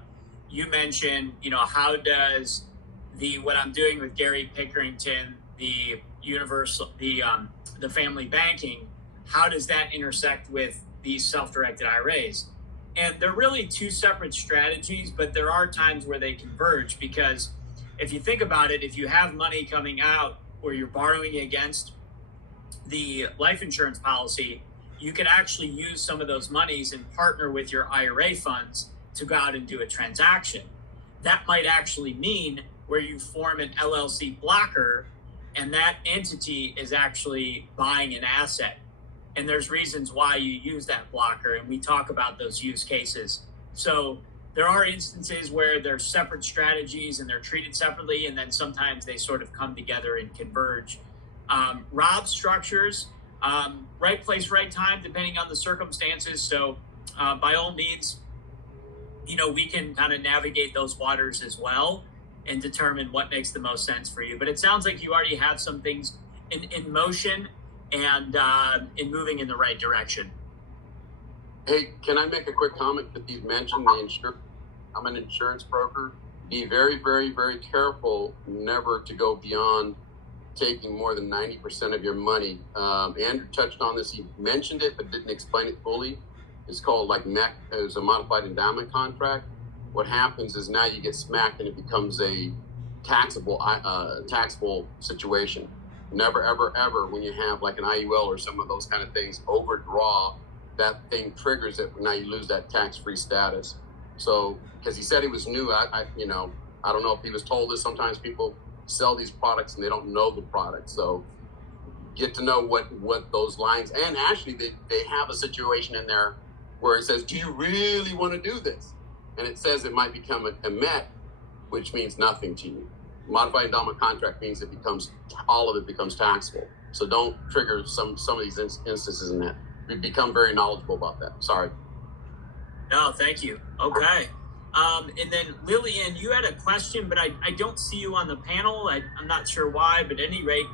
You mentioned, how does what I'm doing with Gary Pickerington, the family banking, how does that intersect with these self-directed IRAs? And they're really two separate strategies, but there are times where they converge, because if you think about it, if you have money coming out or you're borrowing against the life insurance policy, you can actually use some of those monies and partner with your IRA funds to go out and do a transaction. That might actually mean where you form an LLC blocker, and that entity is actually buying an asset. And there's reasons why you use that blocker, and we talk about those use cases. So there are instances where they're separate strategies and they're treated separately, and then sometimes they sort of come together and converge. Rob structures, right place, right time, depending on the circumstances. So by all means, we can kind of navigate those waters as well and determine what makes the most sense for you. But it sounds like you already have some things in motion and in moving in the right direction. Hey, can I make a quick comment that you mentioned the insurance? I'm an insurance broker. Be very, very, very careful never to go beyond taking more than 90% of your money. Andrew touched on this. He mentioned it, but didn't explain it fully. It's called like MEC, it's a modified endowment contract. What happens is now you get smacked and it becomes a taxable situation. Never, ever, ever, when you have like an IUL or some of those kind of things, overdraw, that thing triggers it. Now you lose that tax-free status. So, because he said he was new, I don't know if he was told this. Sometimes people sell these products and they don't know the product. So get to know what those lines, and actually they have a situation in there where it says, do you really want to do this? And it says it might become a MET, which means nothing to you. Modified endowment contract means all of it becomes taxable. So don't trigger some of these instances in that. We've become very knowledgeable about that. Sorry. No, thank you. Okay. And then Lillian, you had a question, but I don't see you on the panel. I'm not sure why, but at any rate,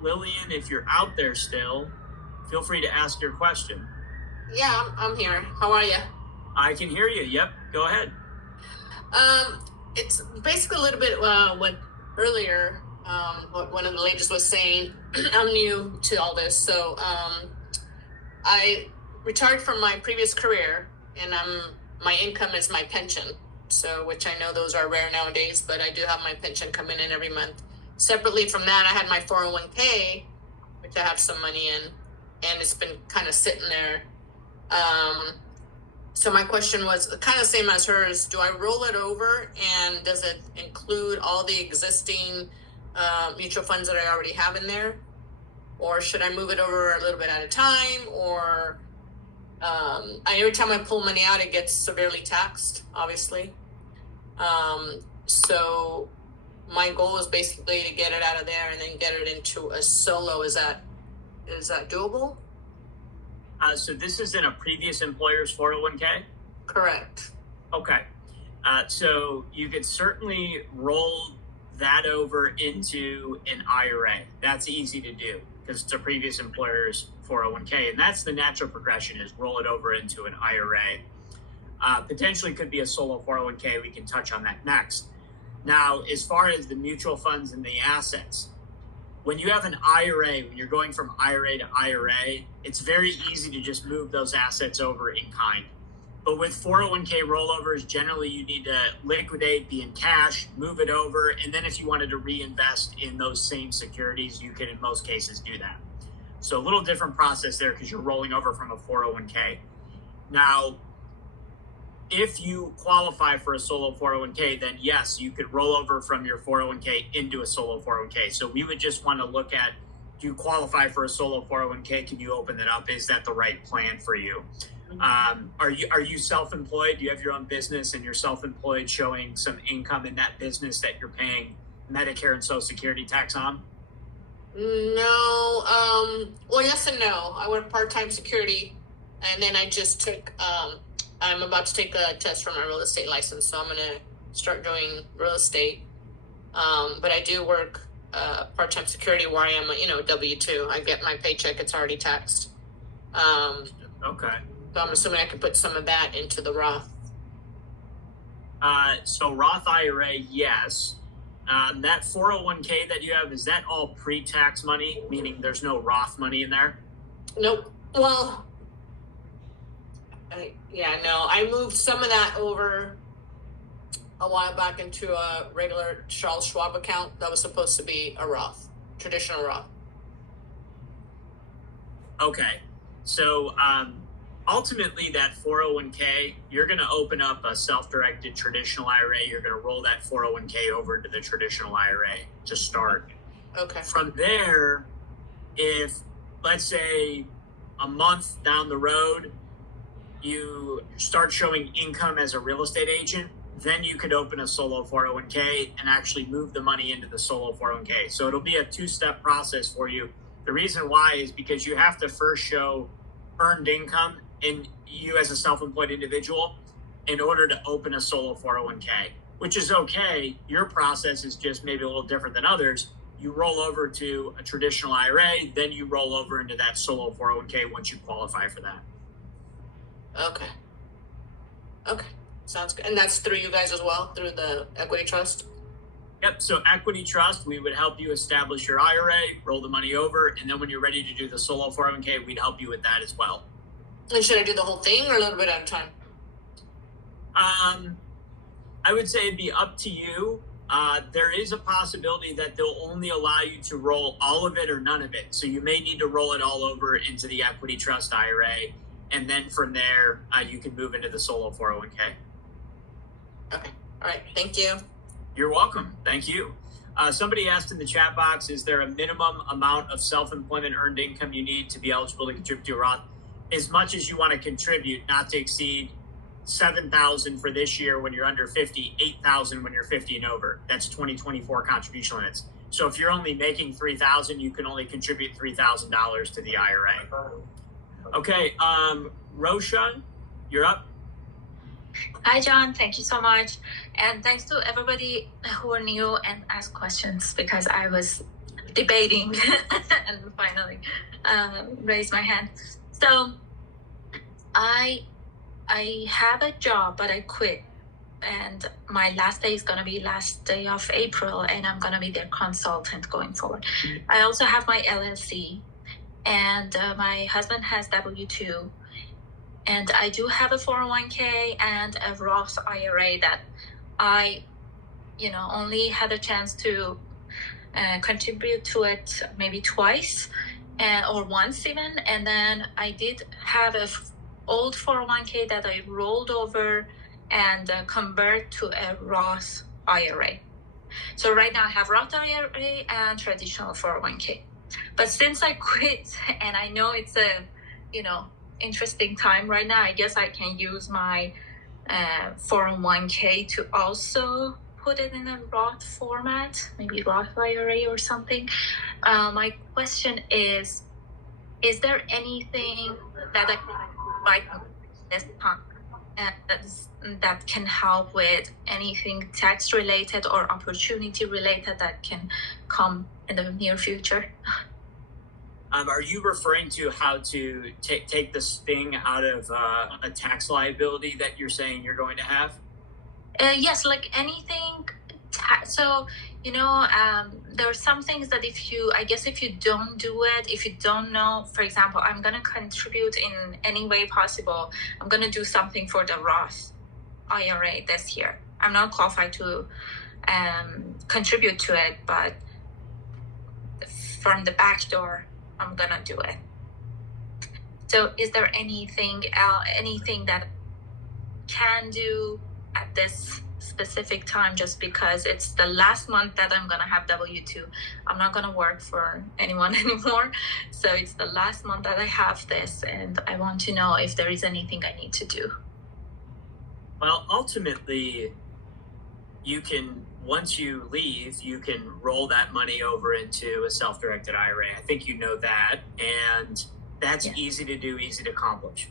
Lillian, if you're out there still, feel free to ask your question. Yeah, I'm here. How are you? I can hear you. Yep. Go ahead. It's basically a little bit what earlier what one of the ladies was saying. I'm new to all this, so I retired from my previous career, and my income is my pension. So, which I know those are rare nowadays, but I do have my pension coming in every month. Separately from that, I had my 401k, which I have some money in, and it's been kind of sitting there. So my question was kind of same as hers. Do I roll it over, and does it include all the existing mutual funds that I already have in there? Or should I move it over a little bit at a time? Or every time I pull money out, it gets severely taxed, obviously. So my goal is basically to get it out of there and then get it into a solo. Is that doable? So this is in a previous employer's 401k? Correct. Okay. So you could certainly roll that over into an IRA. That's easy to do because it's a previous employer's 401k. And that's the natural progression, is roll it over into an IRA. Potentially could be a solo 401k. We can touch on that next. Now, as far as the mutual funds and the assets, when you have an IRA, when you're going from IRA to IRA, it's very easy to just move those assets over in kind. But with 401k rollovers, generally you need to liquidate, be in cash, move it over, and then if you wanted to reinvest in those same securities, you can in most cases do that. So a little different process there because you're rolling over from a 401k. Now, if you qualify for a solo 401k, then yes, you could roll over from your 401k into a solo 401k. So we would just want to look at, do you qualify for a solo 401k? Can you open that up? Is that the right plan for you? Are you self-employed? Do you have your own business and you're self-employed, showing some income in that business that you're paying Medicare and Social Security tax on? No. Well, yes and no. I work part-time security, and then I just took. I'm about to take a test for my real estate license, so I'm gonna start doing real estate. But I do work part-time security where I am, W-2. I get my paycheck; it's already taxed. Okay. So I'm assuming I can put some of that into the Roth. So Roth IRA, yes. That 401k that you have, is that all pre-tax money, meaning there's no Roth money in there? Nope. Well, I moved some of that over a while back into a regular Charles Schwab account that was supposed to be a Roth, traditional Roth. Okay. So ultimately that 401k, you're going to open up a self-directed traditional IRA. You're going to roll that 401k over to the traditional IRA to start. Okay. From there, if let's say a month down the road, you start showing income as a real estate agent, then you could open a solo 401k and actually move the money into the solo 401k. So it'll be a two-step process for you. The reason why is because you have to first show earned income in you as a self-employed individual in order to open a solo 401k, which is okay. Your process is just maybe a little different than others. You roll over to a traditional IRA, then you roll over into that solo 401k once you qualify for that. Okay. Sounds good. And that's through you guys as well, through the Equity Trust? Yep. So Equity Trust, we would help you establish your IRA, roll the money over, and then when you're ready to do the solo 401k, we'd help you with that as well. And should I do the whole thing or a little bit at a time? I would say it'd be up to you. There is a possibility that they'll only allow you to roll all of it or none of it. So you may need to roll it all over into the Equity Trust IRA. And then from there, you can move into the solo 401k. Okay. All right. Thank you. You're welcome. Thank you. Somebody asked in the chat box, is there a minimum amount of self-employment earned income you need to be eligible to contribute to a Roth? As much as you want to contribute, not to exceed $7,000 for this year when you're under 50, $8,000 when you're 50 and over. That's 2024 contribution limits. So if you're only making $3,000, you can only contribute $3,000 to the IRA. Okay, Roshan, you're up. Hi, John. Thank you so much. And thanks to everybody who are new and asked questions, because I was debating and finally raised my hand. So I have a job, but I quit. And my last day is going to be last day of April, and I'm going to be their consultant going forward. I also have my LLC, and my husband has W-2. And I do have a 401k and a Roth IRA that I, only had a chance to contribute to it maybe twice or once even. And then I did have a old 401k that I rolled over and convert to a Roth IRA. So right now I have Roth IRA and traditional 401k. But since I quit and I know it's a, interesting time right now, I guess I can use my 401k to also put it in a Roth format, maybe Roth IRA or something. My question is there anything that I can buy this time that can help with anything tax related or opportunity related that can come in the near future? Are you referring to how to take the sting out of a tax liability that you're saying you're going to have? Yes, like anything. So, there are some things that if you don't do it, if you don't know, for example, I'm going to contribute in any way possible. I'm going to do something for the Roth IRA this year. I'm not qualified to contribite to it, but from the back door, I'm going to do it. So is there anything that can do at this specific time, just because it's the last month that I'm gonna have W-2. I'm not gonna work for anyone anymore, so it's the last month that I have this, and I want to know if there is anything I need to do. Well, ultimately, you can, once you leave, you can roll that money over into a self-directed IRA. I think you know that, and that's easy to do, easy to accomplish.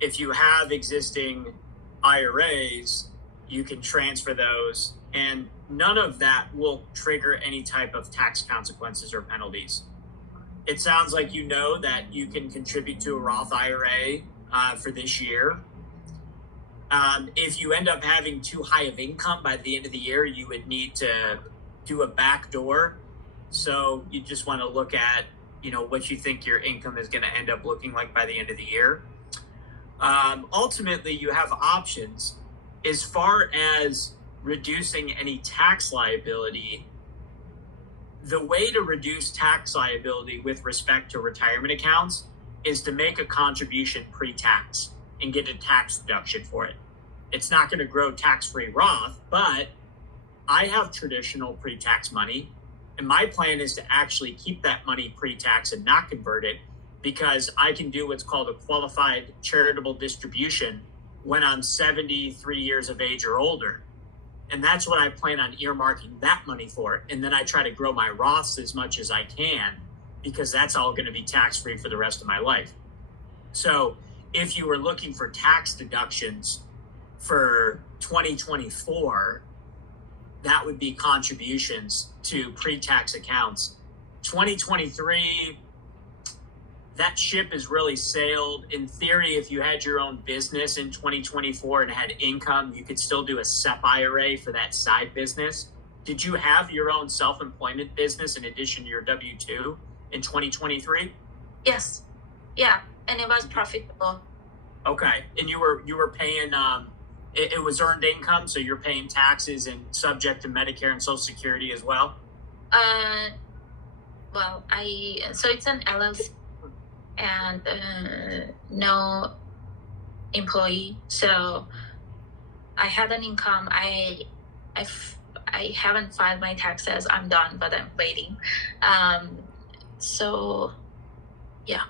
If you have existing IRAs, you can transfer those, and none of that will trigger any type of tax consequences or penalties. It sounds like you know that you can contribute to a Roth IRA for this year. If you end up having too high of income by the end of the year, you would need to do a backdoor. So you just want to look at, what you think your income is going to end up looking like by the end of the year. Ultimately, you have options. As far as reducing any tax liability, the way to reduce tax liability with respect to retirement accounts is to make a contribution pre-tax and get a tax deduction for it. It's not going to grow tax-free Roth, but I have traditional pre-tax money, and my plan is to actually keep that money pre-tax and not convert it, because I can do what's called a qualified charitable distribution when I'm 73 years of age or older. And that's what I plan on earmarking that money for. And then I try to grow my Roths as much as I can, because that's all going to be tax-free for the rest of my life. So if you were looking for tax deductions for 2024, that would be contributions to pre-tax accounts. 2023, that ship has really sailed. In theory, if you had your own business in 2024 and had income, you could still do a SEP IRA for that side business. Did you have your own self-employment business in addition to your W-2 in 2023? Yes. Yeah, and it was profitable. Okay, and you were paying, it was earned income, so you're paying taxes and subject to Medicare and Social Security as well? So it's an LLC and no employee. So I had an income. I haven't filed my taxes. I'm done, but I'm waiting. So yeah.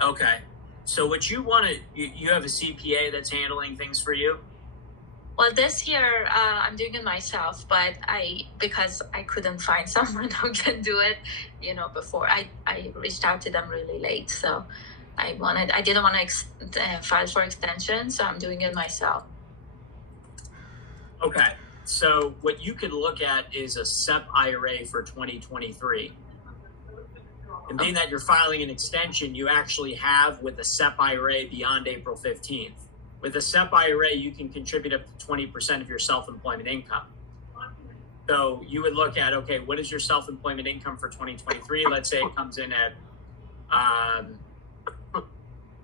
Okay. So what you want to, you have a CPA that's handling things for you? Well, this year I'm doing it myself, but because I couldn't find someone who can do it, before I reached out to them really late. So I didn't want to file for extension, so I'm doing it myself. Okay. So what you could look at is a SEP IRA for 2023. And being that you're filing an extension, you actually have with a SEP IRA beyond April 15th. With a SEP IRA, you can contribute up to 20% of your self-employment income. So you would look at, okay, what is your self-employment income for 2023? Let's say it comes in at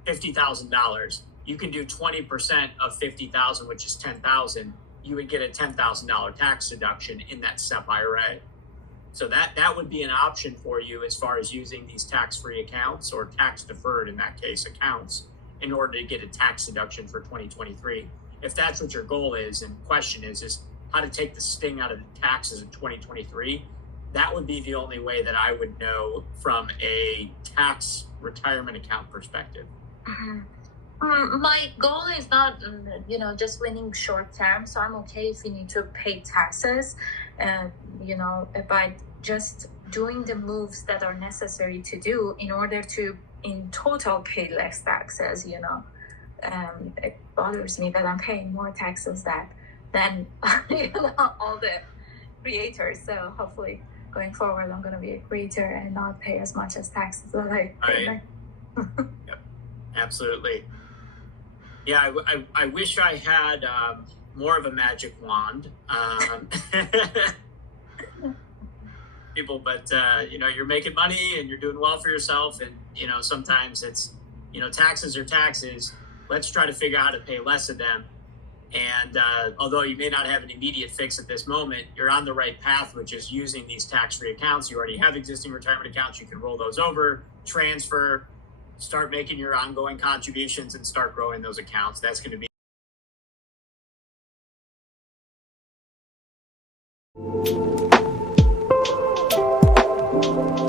$50,000. You can do 20% of $50,000, which is $10,000. You would get a $10,000 tax deduction in that SEP IRA. So that would be an option for you as far as using these tax-free accounts, or tax-deferred in that case accounts, in order to get a tax deduction for 2023. If that's what your goal is, and question is how to take the sting out of the taxes in 2023, that would be the only way that I would know from a tax retirement account perspective. Mm-hmm. My goal is not, just winning short term. So I'm okay if you need to pay taxes, by just doing the moves that are necessary to do in order to, in total, pay less taxes. It bothers me that I'm paying more taxes than all the creators. So hopefully, going forward, I'm going to be a creator and not pay as much as taxes that I pay. Right. Yep. Absolutely. Yeah, I wish I had more of a magic wand. People, but you're making money and you're doing well for yourself, and sometimes it's taxes are taxes. Let's try to figure out how to pay less of them. And although you may not have an immediate fix at this moment, you're on the right path, which is using these tax-free accounts. You already have existing retirement accounts. You can roll those over, transfer, start making your ongoing contributions, and start growing those accounts. That's going to be